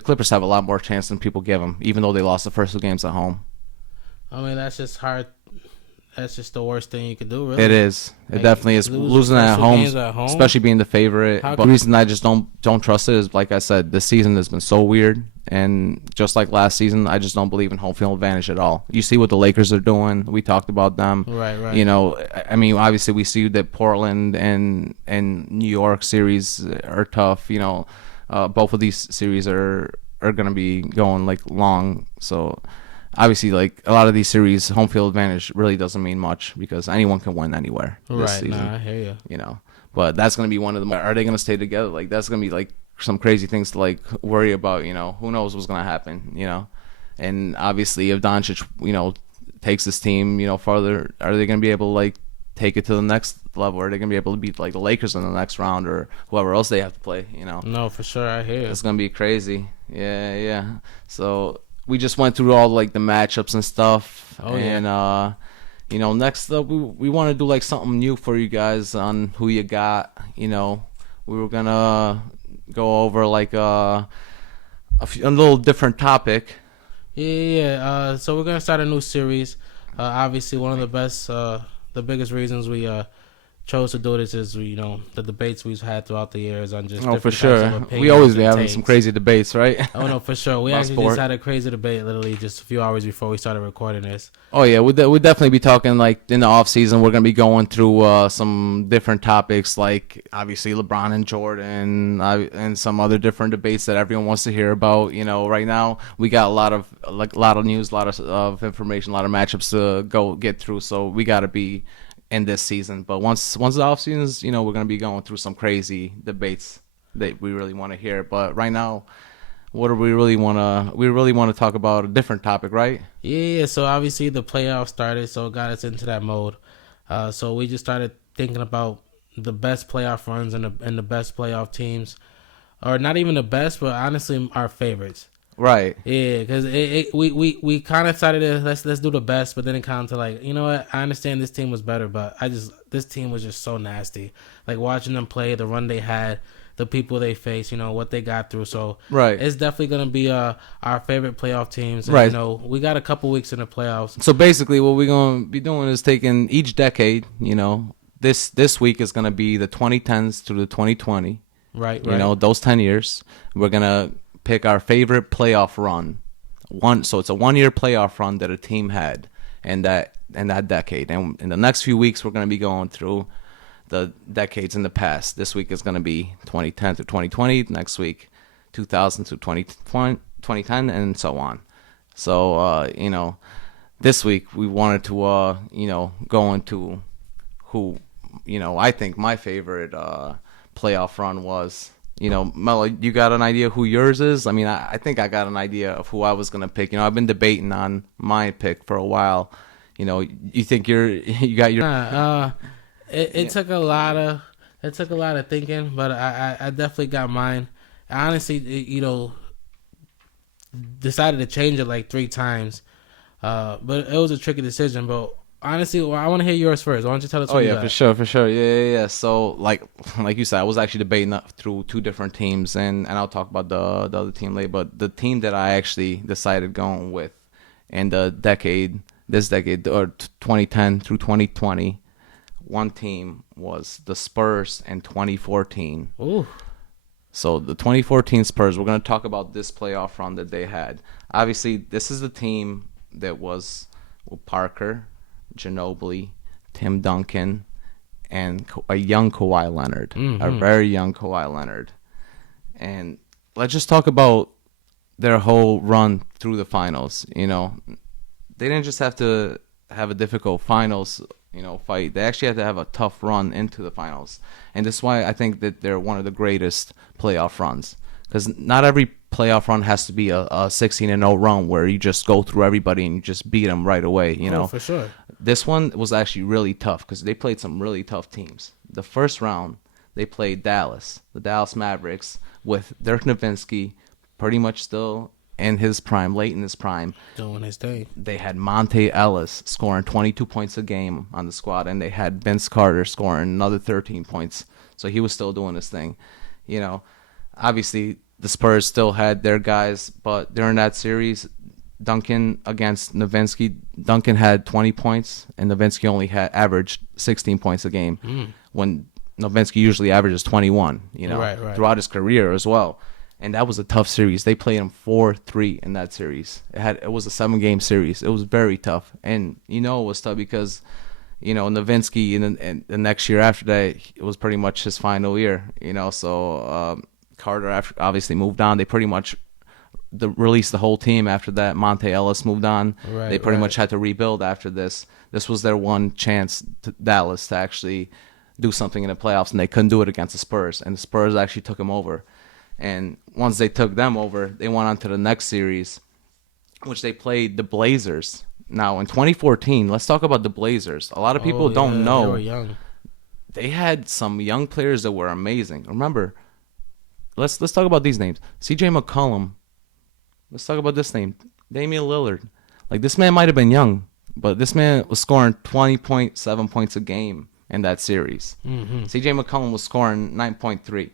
Clippers have a lot more chance than people give them, even though they lost the first 2 games at home. I mean, that's just hard. That's just the worst thing you could do, really. It is. It definitely is. Losing at home, especially being the favorite. But the reason I just don't trust it is, like I said, this season has been so weird. And just like last season, I just don't believe in home field advantage at all. You see what the Lakers are doing. We talked about them. Right. I mean, obviously we see that Portland and New York series are tough. Both of these series are going to be going like long. So obviously, like a lot of these series, home field advantage really doesn't mean much because anyone can win anywhere this season. Nah, I hear you. But that's going to be one of them. Are they going to stay together? Like that's going to be like some crazy things to like worry about. Who knows what's going to happen? And obviously, if Doncic, takes this team, farther, are they going to be able to like take it to the next level? Are they going to be able to beat like the Lakers in the next round or whoever else they have to play? No, for sure, I hear you. It's going to be crazy. Yeah. So we just went through all like the matchups and stuff. And next up we want to do like something new for you guys on who you got. We were gonna go over like a little different topic. Yeah. So we're gonna start a new series. Obviously, one of the biggest reasons we chose to do this is the debates we've had throughout the years on just for sure. We always be having some crazy debates, right? Oh no, for sure. We actually just had a crazy debate literally just a few hours before we started recording this. Oh yeah, we'll definitely be talking like in the off season. We're gonna be going through some different topics like obviously LeBron and Jordan and some other different debates that everyone wants to hear about. Right now we got a lot of news, a lot of information, a lot of matchups to go get through. So we gotta be in this season. But once the off season is, we're gonna be going through some crazy debates that we really want to hear. But right now, what do we really wanna? We really want to talk about a different topic, right? Yeah. So obviously the playoffs started, so it got us into that mode. So we just started thinking about the best playoff runs and the best playoff teams, or not even the best, but honestly our favorites. Right. Yeah, because we kind of decided to let's do the best, but then it kind of to like, you know what? I understand this team was better, but this team was just so nasty. Like watching them play, the run they had, the people they faced, what they got through. So Right. it's definitely gonna be our favorite playoff teams. And, Right. We got a couple weeks in the playoffs. So basically, what we're gonna be doing is taking each decade. This week is gonna be the 2010s through the 2020. Right. Those 10 years. We're gonna pick our favorite playoff run. So it's a 1-year playoff run that a team had in that decade. And in the next few weeks, we're gonna be going through the decades in the past. This week is gonna be 2010 to 2020. Next week, 2000 to 2010, and so on. So this week we wanted to go into who I think my favorite playoff run was. Mello, you got an idea who yours is? I mean, I think I got an idea of who I was gonna pick. I've been debating on my pick for a while. You think you got your? It took a lot of thinking, but I definitely got mine. I honestly, decided to change it like 3 times, but it was a tricky decision. But honestly, I want to hear yours first. Why don't you tell us? Oh yeah, for sure. Yeah. So like you said, I was actually debating through 2 different teams, and I'll talk about the other team later. But the team that I actually decided going with in this decade, or 2010 through 2020, one team was the Spurs in 2014. Ooh. So the 2014 Spurs, we're going to talk about this playoff run that they had. Obviously, this is the team that was with Parker, Ginobili, Tim Duncan, and a young Kawhi Leonard, a very young Kawhi Leonard. And let's just talk about their whole run through the finals. They didn't just have to have a difficult finals fight. They actually had to have a tough run into the finals. And this is why I think that they're one of the greatest playoff runs. Because not every playoff run has to be a 16-0 run where you just go through everybody and you just beat them right away, Oh, for sure. This one was actually really tough because they played some really tough teams. The first round, they played the Dallas Mavericks, with Dirk Nowitzki pretty much still in his prime, late in his prime. Doing his thing. They had Monte Ellis scoring 22 points a game on the squad, and they had Vince Carter scoring another 13 points. So he was still doing his thing. Obviously the Spurs still had their guys, but during that series, Duncan against Nowitzki, Duncan had 20 points, and Nowitzki only had averaged 16 points a game, when Nowitzki usually averages 21, Right. throughout his career as well. And that was a tough series. They played him 4-3 in that series. It was a 7-game series. It was very tough. And it was tough because, Nowitzki and the next year after that, it was pretty much his final year. So Carter obviously moved on. They pretty much released the whole team after that. Monte Ellis moved on. Right, they pretty much had to rebuild after this. This was their one chance, Dallas, to actually do something in the playoffs, and they couldn't do it against the Spurs. And the Spurs actually took them over. And once they took them over, they went on to the next series, which they played the Blazers. Now, in 2014, let's talk about the Blazers. A lot of people don't know. They were young. They had some young players that were amazing. Remember, let's talk about these names. C.J. McCollum. Let's talk about this name. Damian Lillard. Like, this man might have been young, but this man was scoring 20.7 points a game in that series. C.J. McCollum was scoring 9.3.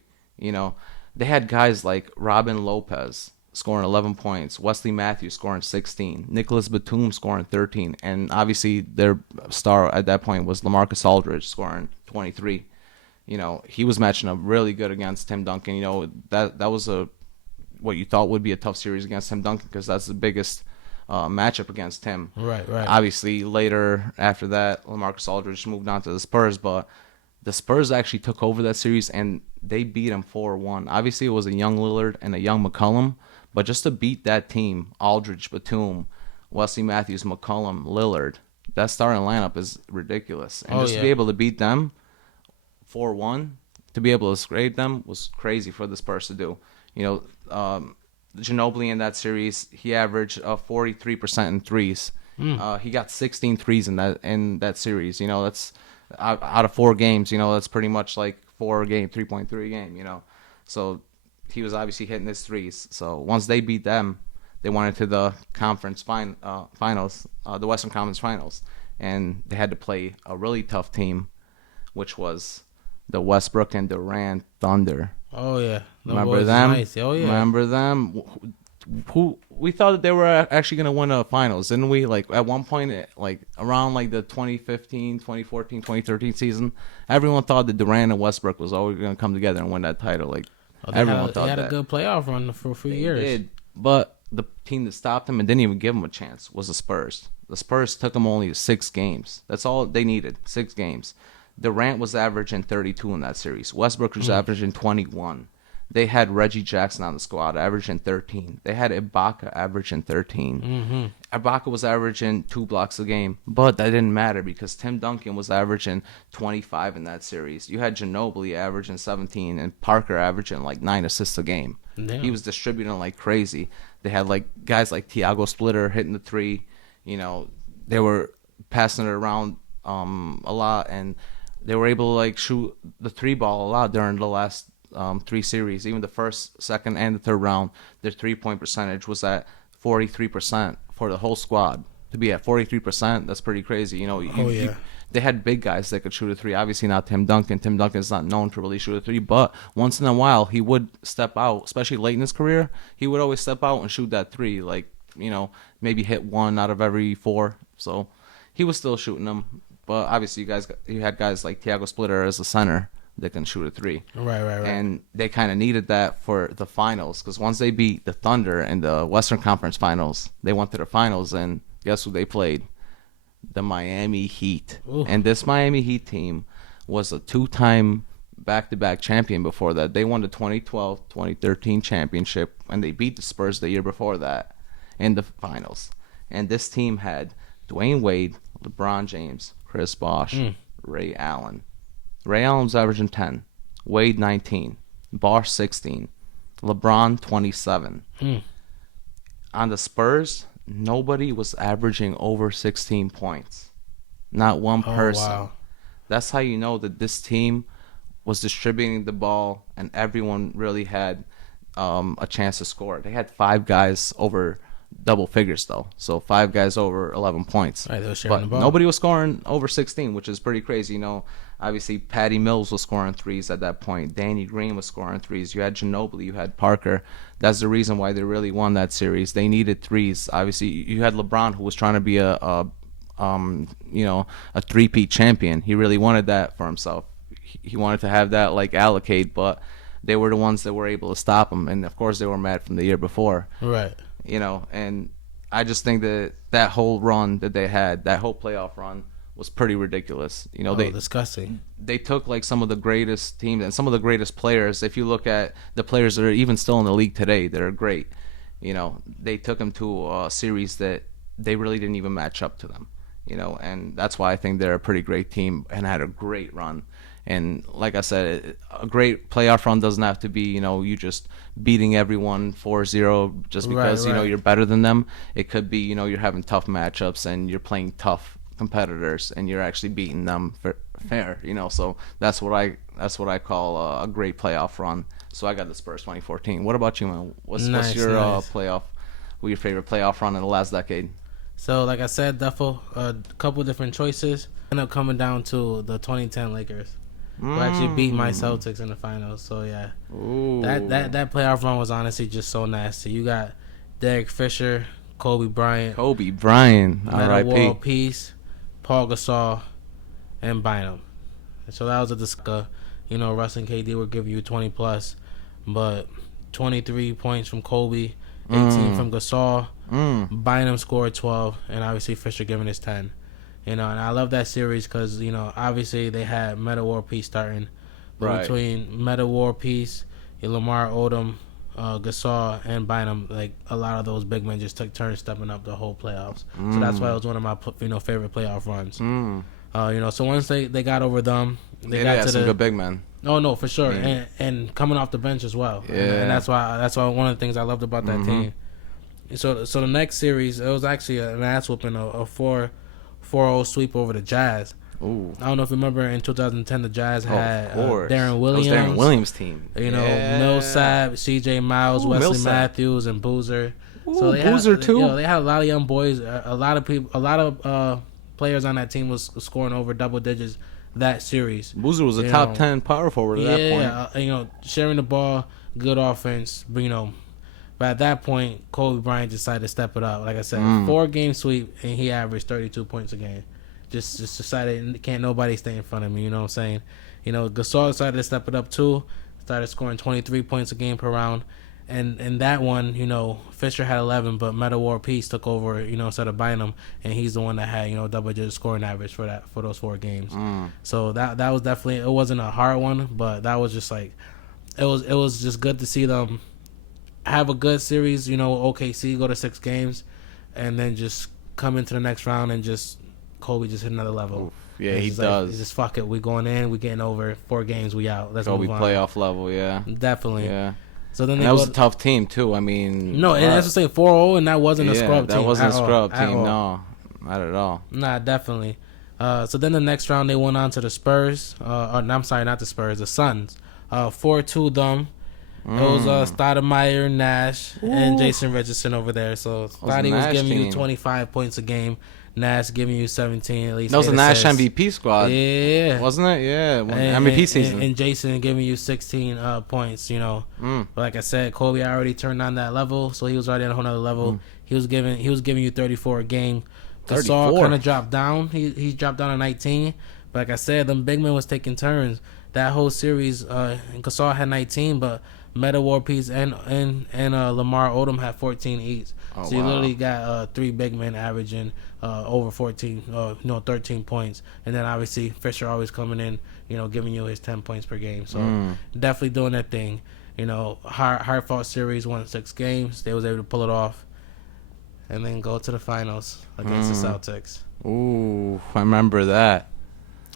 They had guys like Robin Lopez scoring 11 points, Wesley Matthews scoring 16, Nicholas Batum scoring 13, and obviously their star at that point was LaMarcus Aldridge scoring 23. He was matching up really good against Tim Duncan. That was what you thought would be a tough series against Tim Duncan, because that's the biggest matchup against him. Right. Obviously, later after that, LaMarcus Aldridge moved on to the Spurs, but the Spurs actually took over that series, and they beat him 4-1. Obviously, it was a young Lillard and a young McCollum, but just to beat that team, Aldridge, Batum, Wesley Matthews, McCollum, Lillard, that starting lineup is ridiculous. And Oh, just to yeah. be able to beat them 4-1, to be able to scrape them was crazy for the Spurs to do. You know, Ginobili in that series, he averaged 43% in threes. He got 16 threes in that series. You know, that's out of 4 games. You know, that's pretty much like 3.3 game. You know, so he was obviously hitting his threes. So once they beat them, they went into the finals, the Western Conference Finals, and they had to play a really tough team, which was the Westbrook and Durant Thunder. Oh yeah, Remember them? Nice. Oh yeah. Remember them? Who we thought that they were actually going to win a finals, didn't we? Like at one point, like around like the 2015, 2014, 2013 season, everyone thought that Durant and Westbrook was always going to come together and win that title. Like everyone thought they had that. a good playoff run for a few years. Did, but the team that stopped them and didn't even give them a chance was the Spurs. The Spurs took them only 6 games. That's all they needed, 6 games. Durant was averaging 32 in that series. Westbrook was averaging 21. They had Reggie Jackson on the squad, averaging 13. They had Ibaka averaging 13. Ibaka was averaging 2 blocks a game, but that didn't matter because Tim Duncan was averaging 25 in that series. You had Ginobili averaging 17 and Parker averaging like 9 assists a game. Damn. He was distributing like crazy. They had like guys like Tiago Splitter hitting the 3. You know, they were passing it around a lot, and they were able to like shoot the 3 ball a lot during the last 3 series. Even the first, second, and the third round, their 3-point percentage was at 43% for the whole squad. To be at 43%, that's pretty crazy. You know, they had big guys that could shoot a 3. Obviously not Tim Duncan. Tim Duncan's not known to really shoot a 3, but once in a while he would step out, especially late in his career. He would always step out and shoot that 3, like, you know, maybe hit 1 out of every 4. So he was still shooting them. But obviously you had guys like Tiago Splitter as a center that can shoot a 3. Right. And they kind of needed that for the finals because once they beat the Thunder in the Western Conference Finals, they went to the finals, and guess who they played? The Miami Heat. Ooh. And this Miami Heat team was a 2-time back-to-back champion before that. They won the 2012-2013 championship, and they beat the Spurs the year before that in the finals. And this team had Dwayne Wade, LeBron James, Chris Bosh, Ray Allen. Ray Allen was averaging 10, Wade 19, Bosh 16, LeBron 27. On the Spurs, nobody was averaging over 16 points. Not one person. Wow. That's how you know that this team was distributing the ball and everyone really had a chance to score. They had 5 guys over double figures, though. So 5 guys over 11 points. Right, they were sharing the ball. Nobody was scoring over 16, which is pretty crazy. You know, obviously Patty Mills was scoring 3s at that point. Danny Green was scoring 3s. You had Ginobili, you had Parker. That's the reason why they really won that series. They needed 3s. Obviously, you had LeBron, who was trying to be a 3-peat champion. He really wanted that for himself. He wanted to have that like allocate, but they were the ones that were able to stop him, and of course they were mad from the year before. Right. You know, and I just think that whole run that they had, that whole playoff run, was pretty ridiculous. You know, disgusting. They took like some of the greatest teams and some of the greatest players. If you look at the players that are even still in the league today that are great, you know, they took them to a series that they really didn't even match up to them. You know, and that's why I think they're a pretty great team and had a great run. And like I said, a great playoff run doesn't have to be, you know, you just beating everyone 4-0 just because, you know, you're better than them. It could be, you know, you're having tough matchups and you're playing tough competitors and you're actually beating them fair, you know. So that's what I call a great playoff run. So I got the Spurs 2014. What about you, man? What's your playoff? What's your favorite playoff run in the last decade? So, like I said, Duffel, a couple different choices. End up coming down to the 2010 Lakers, who actually beat my Celtics in the finals. So yeah, that playoff run was honestly just so nasty. You got Derek Fisher, Kobe Bryant, R.I.P. World Peace, Paul Gasol, and Bynum. So that was a discuss. You know, Russ and KD were giving you 20 plus, but 23 points from Kobe, 18 from Gasol. Bynum scored 12, and obviously Fisher giving us 10. You know, and I love that series because, you know, obviously they had Meta War Peace starting. But between Meta War Peace, Lamar Odom, Gasol and Bynum, like a lot of those big men just took turns stepping up the whole playoffs. So that's why it was one of my favorite playoff runs. So once they got over them, they got to some good big men. No, for sure, and coming off the bench as well. Yeah, and that's why one of the things I loved about that team. So the next series, it was actually an ass whooping, a 4-0 sweep over the Jazz. Ooh. I don't know if you remember in 2010 the Jazz had Darren Williams. That was Darren Williams' team. Millsap, C.J. Miles, Wesley Millsap. Matthews, and Boozer. So Boozer too. They had a lot of young boys. A lot of players on that team was scoring over double digits that series. Boozer was a top 10 power forward at that point. Sharing the ball, good offense. But at that point, Kobe Bryant decided to step it up. Like I said, 4-game sweep, and he averaged 32 points a game. Just decided can't nobody stay in front of me. You know what I'm saying? Gasol decided to step it up too. Started scoring 23 points a game per round. And in that one, Fisher had 11, but Metta World Peace took over, instead of Bynum, and he's the one that had, double-digit scoring average for those 4 games. So that was definitely, it wasn't a hard one, but that was just like, it was just good to see them have a good series. OKC go to 6 games, and then just come into the next round and just Kobe just hit another level. Oof. Yeah, he does. He's just fuck it. We going in. We getting over 4 games. We out. Let's Kobe move on. playoff level. Yeah, definitely. Yeah. So then that was a tough team too. I mean, no, and that's to say 4-0, and that wasn't a scrub team. That wasn't a scrub team. No, not at all. Nah, definitely. So then the next round they went on to the Spurs. I'm sorry, not the Spurs, the Suns. 4-2 them. It was Stoudemire, Nash, and Jason Richardson over there. So Stotty was giving you 25 points a game. Nash giving you 17 at least. That was a Nash MVP squad. Yeah. Wasn't it? Yeah. MVP season. And Jason giving you 16 points, But like I said, Kobe already turned on that level, so he was already on a whole nother level. He was giving you 34 a game. Gasol kind of dropped down. He dropped down to 19. But like I said, them big men was taking turns. That whole series, Gasol had 19, but Metta World Peace and Lamar Odom had 14 each. So you literally got 3 big men averaging over 13 points, and then obviously Fisher always coming in, giving you his 10 points per game. So definitely doing that thing. Hard fought series, won 6 games. They was able to pull it off, and then go to the finals against the Celtics. Ooh, I remember that.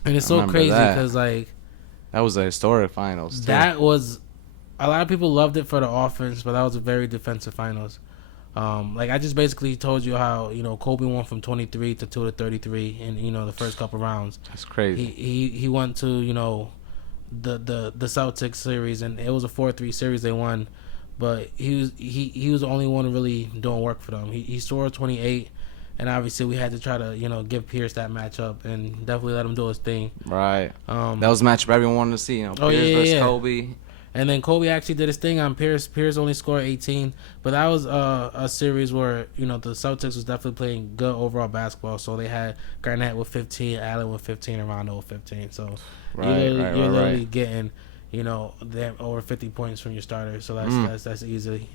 And it's so crazy because that was a historic finals too. That was. A lot of people loved it for the offense, but that was a very defensive finals. I just basically told you how Kobe went from 23 to 2 to 33 in the first couple rounds. That's crazy. He went to the Celtics series, and it was a 4-3 series they won, but he was the only one really doing work for them. He scored 28, and obviously we had to try to give Pierce that matchup and definitely let him do his thing. Right. That was a matchup everyone wanted to see. Pierce versus Kobe. And then Kobe actually did his thing on Pierce. Pierce only scored 18, but that was a series where the Celtics was definitely playing good overall basketball. So they had Garnett with 15, Allen with 15, and Rondo with 15. So you're literally getting them over 50 points from your starter. So that's easily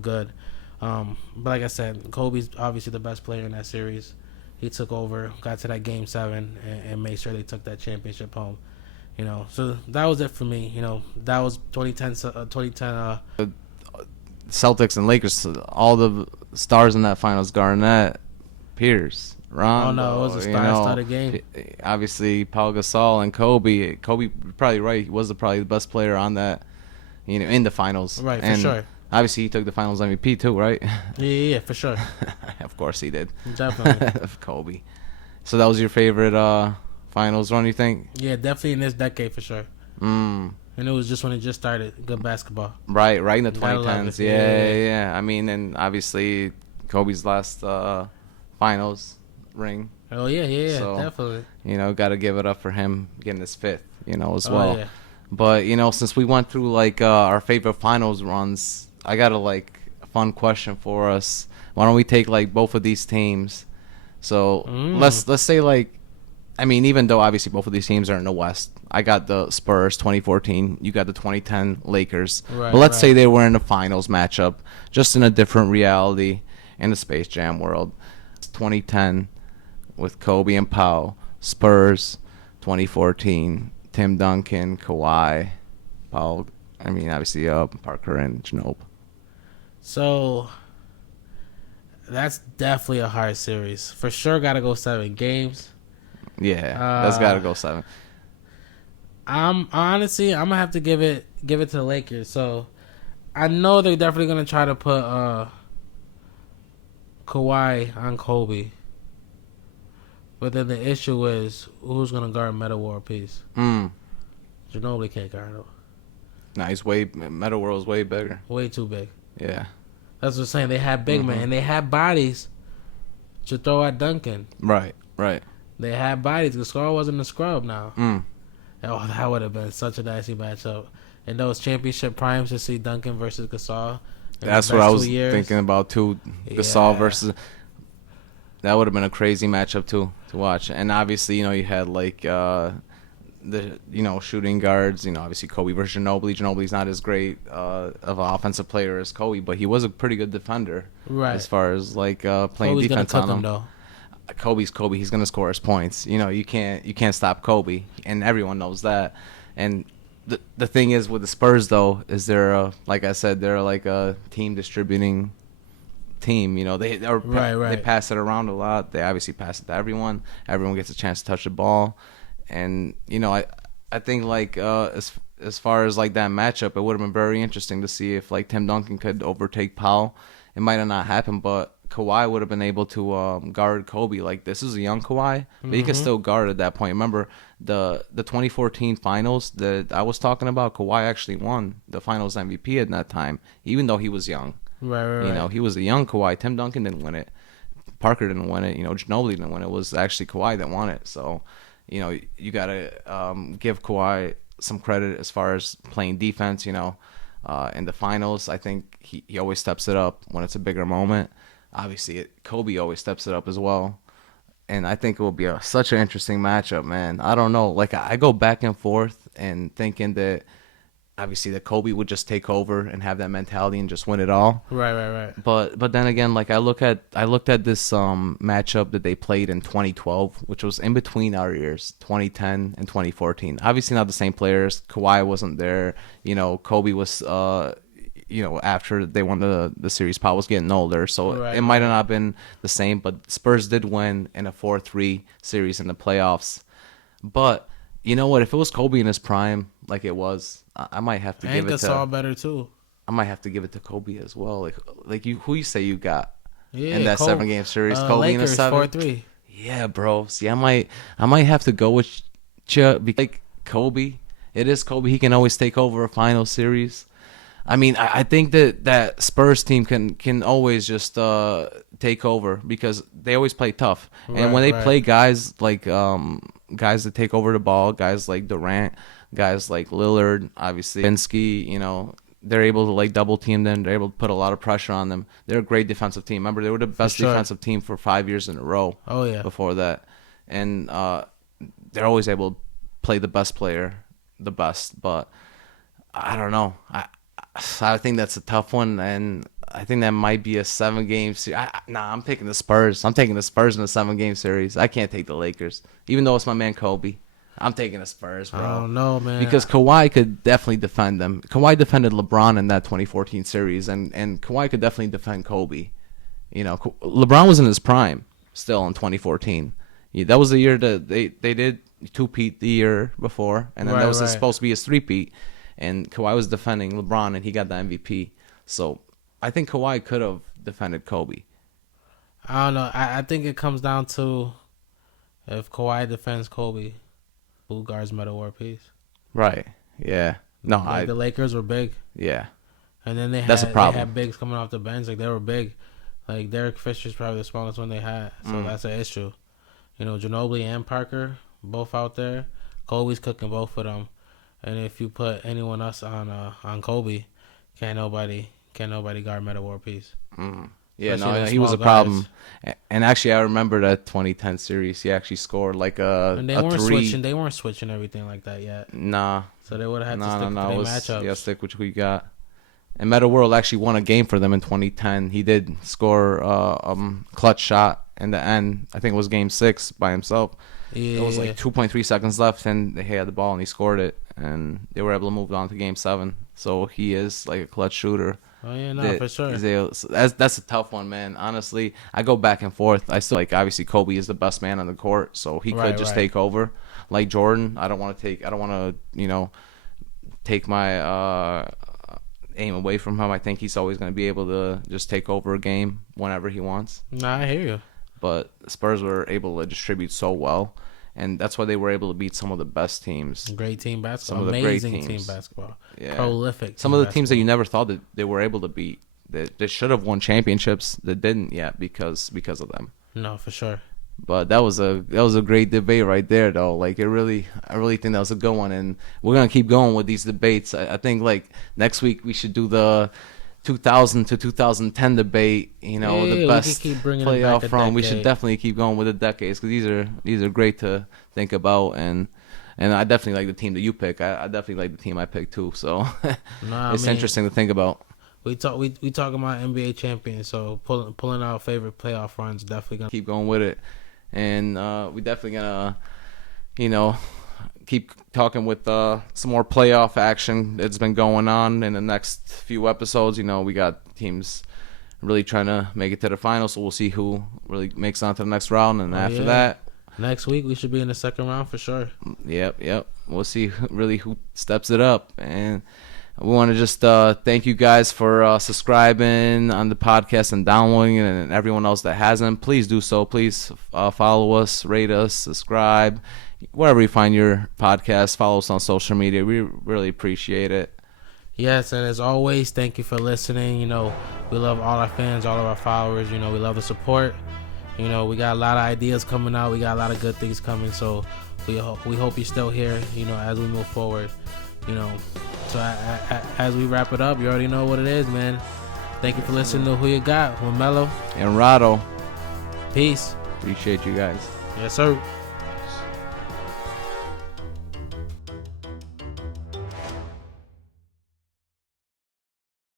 good. But like I said, Kobe's obviously the best player in that series. He took over, got to that Game 7, and made sure they took that championship home. So that was it for me. That was 2010. Celtics and Lakers, all the stars in that finals: Garnett, Pierce, Rondo. Oh no, it was a star-studded game. Obviously, Paul Gasol and Kobe. Kobe, probably right. He was probably the best player on that. In the finals. Right, and for sure. Obviously, he took the Finals MVP too, right? Yeah, for sure. Of course, he did. Definitely. Kobe. So that was your favorite Finals run, you think? Yeah, definitely in this decade for sure. And it was just when it just started, good basketball. Right in the 2010s. Yeah. I mean, and obviously Kobe's last Finals ring. Oh yeah, so, definitely. Got to give it up for him getting his 5th, as well. Yeah. But since we went through our favorite Finals runs, I got a fun question for us. Why don't we take both of these teams? So let's say even though obviously both of these teams are in the West, I got the Spurs 2014, you got the 2010 Lakers. Right, but let's say they were in the finals matchup, just in a different reality in the Space Jam world. 2010 with Kobe and Pau, Spurs 2014, Tim Duncan, Kawhi, Paul. Obviously Parker and Ginobili. So that's definitely a hard series. For sure, got to go 7 games. Yeah, that's got to go 7. I'm gonna have to give it to the Lakers. So I know they're definitely gonna try to put Kawhi on Kobe, but then the issue is who's gonna guard Meta World Peace. Ginobili can't guard him. Nah, Meta World's way bigger. Way too big. Yeah. That's what I'm saying. They had big men and they had bodies to throw at Duncan. Right. They had bodies. The score wasn't a scrub now. Oh, that would have been such a nasty matchup. In those championship primes to see Duncan versus Gasol. That's what I was thinking about too. Gasol versus. That would have been a crazy matchup too to watch. And obviously, you had like the shooting guards. Obviously Kobe versus Ginobili. Ginobili's not as great of an offensive player as Kobe, but he was a pretty good defender. Right. As far as like playing Kobe's defense on him. Though. Kobe's Kobe. He's gonna score his points. You can't stop Kobe, and everyone knows that. And the thing is with the Spurs though, is like I said, they're like a team distributing team. They pass it around a lot. They obviously pass it to everyone. Everyone gets a chance to touch the ball, and I think like as far as like that matchup, it would have been very interesting to see if like Tim Duncan could overtake Powell. It might have not happened, but Kawhi would have been able to guard Kobe. Like, this is a young Kawhi, but he could still guard at that point. Remember, the 2014 finals that I was talking about, Kawhi actually won the finals MVP at that time, even though he was young. Right. He was a young Kawhi. Tim Duncan didn't win it. Parker didn't win it. Ginobili didn't win it. It was actually Kawhi that won it. So, you got to give Kawhi some credit as far as playing defense, in the finals. I think he always steps it up when it's a bigger moment. Obviously, Kobe always steps it up as well. And I think it will be such an interesting matchup, man. I don't know. Like, I go back and forth and thinking that, obviously, that Kobe would just take over and have that mentality and just win it all. Right. But then again, like, I looked at this matchup that they played in 2012, which was in between our years, 2010 and 2014. Obviously, not the same players. Kawhi wasn't there. Kobe was after they won the series, Powell was getting older, so it might have not been the same, but Spurs did win in a 4-3 series in the playoffs. But you know what? If it was Kobe in his prime, like it was, I might have to give it to Gasol better too. I might have to give it to Kobe as well. Like who you say you got in that 7-game series? Kobe Lakers, in a 7. 4-3. Yeah, bro. See, I might have to go with like Kobe. It is Kobe. He can always take over a final series. I mean, I think that Spurs team can always just take over because they always play tough. And when they play guys like guys that take over the ball, guys like Durant, guys like Lillard, obviously Vinsky, they're able to like double team them. They're able to put a lot of pressure on them. They're a great defensive team. Remember, they were the best defensive team for 5 years in a row. Oh yeah. Before that, and they're always able to play the best player, the best. But I don't know. I think that's a tough one, and I think that might be a 7-game series. I'm taking the Spurs. I'm taking the Spurs in a 7-game series. I can't take the Lakers, even though it's my man Kobe. I'm taking the Spurs, bro. I don't know, man. Because Kawhi could definitely defend them. Kawhi defended LeBron in that 2014 series, and Kawhi could definitely defend Kobe. LeBron was in his prime still in 2014. That was the year that they did two-peat the year before, and then that was supposed to be his three-peat. And Kawhi was defending LeBron, and he got the MVP. So I think Kawhi could have defended Kobe. I don't know. I think it comes down to if Kawhi defends Kobe, who guards Meta World Peace. Right. Yeah. No, the Lakers were big. Yeah. And then they had bigs coming off the bench. Like, they were big. Like, Derek Fisher's probably the smallest one they had. So that's an issue. Ginobili and Parker, both out there. Kobe's cooking both of them. And if you put anyone else on Kobe, can't nobody guard Meta World Peace. Yeah, no, he was a problem. And actually, I remember that 2010 series. He actually scored like and they weren't 3. They weren't switching everything like that yet. Nah. So they would have had to stick to their matchups. Yeah, stick with who you got. And Meta World actually won a game for them in 2010. He did score a clutch shot in the end. I think it was game 6 by himself. Yeah. It was like 2.3 seconds left, and they had the ball, and he scored it. And they were able to move on to game 7. So he is like a clutch shooter. Oh yeah, no, for sure. That's a tough one, man. Honestly, I go back and forth. I still like, obviously Kobe is the best man on the court, so he could just take over. Like Jordan, I don't want to take my aim away from him. I think he's always going to be able to just take over a game whenever he wants. Nah, I hear you. But the Spurs were able to distribute so well, and that's why they were able to beat some of the best teams. Great team basketball. Some of the Amazing great teams. Team basketball. Yeah. Prolific. Some of the teams that you never thought that they were able to beat, that should have won championships, that didn't yet because of them. No, for sure. But that was a great debate right there, though. Like I really think that was a good one, and we're gonna keep going with these debates. I think like next week we should do the 2000 to 2010 debate. The best playoff run. We should definitely keep going with the decades because these are great to think about, and I definitely like the team that you pick. I definitely like the team I picked too. So it's interesting to think about. We talking about NBA champions, so pulling our favorite playoff runs definitely gonna keep going with it. And we definitely gonna, keep talking with some more playoff action that's been going on in the next few episodes. We got teams really trying to make it to the finals, so we'll see who really makes it on to the next round. And after that, next week we should be in the second round for sure. Yep. We'll see really who steps it up. And we want to just thank you guys for subscribing on the podcast and downloading it, and everyone else that hasn't. Please do so. Please follow us, rate us, subscribe. Wherever you find your podcast, follow us on social media. We really appreciate it. Yes, and as always, thank you for listening. We love all our fans, all of our followers. We love the support. We got a lot of ideas coming out. We got a lot of good things coming. So we hope you're still here, as we move forward. So as we wrap it up, you already know what it is, man. Thank you for listening to Who You Got with Mello and Rado. Peace. Appreciate you guys. Yes, sir.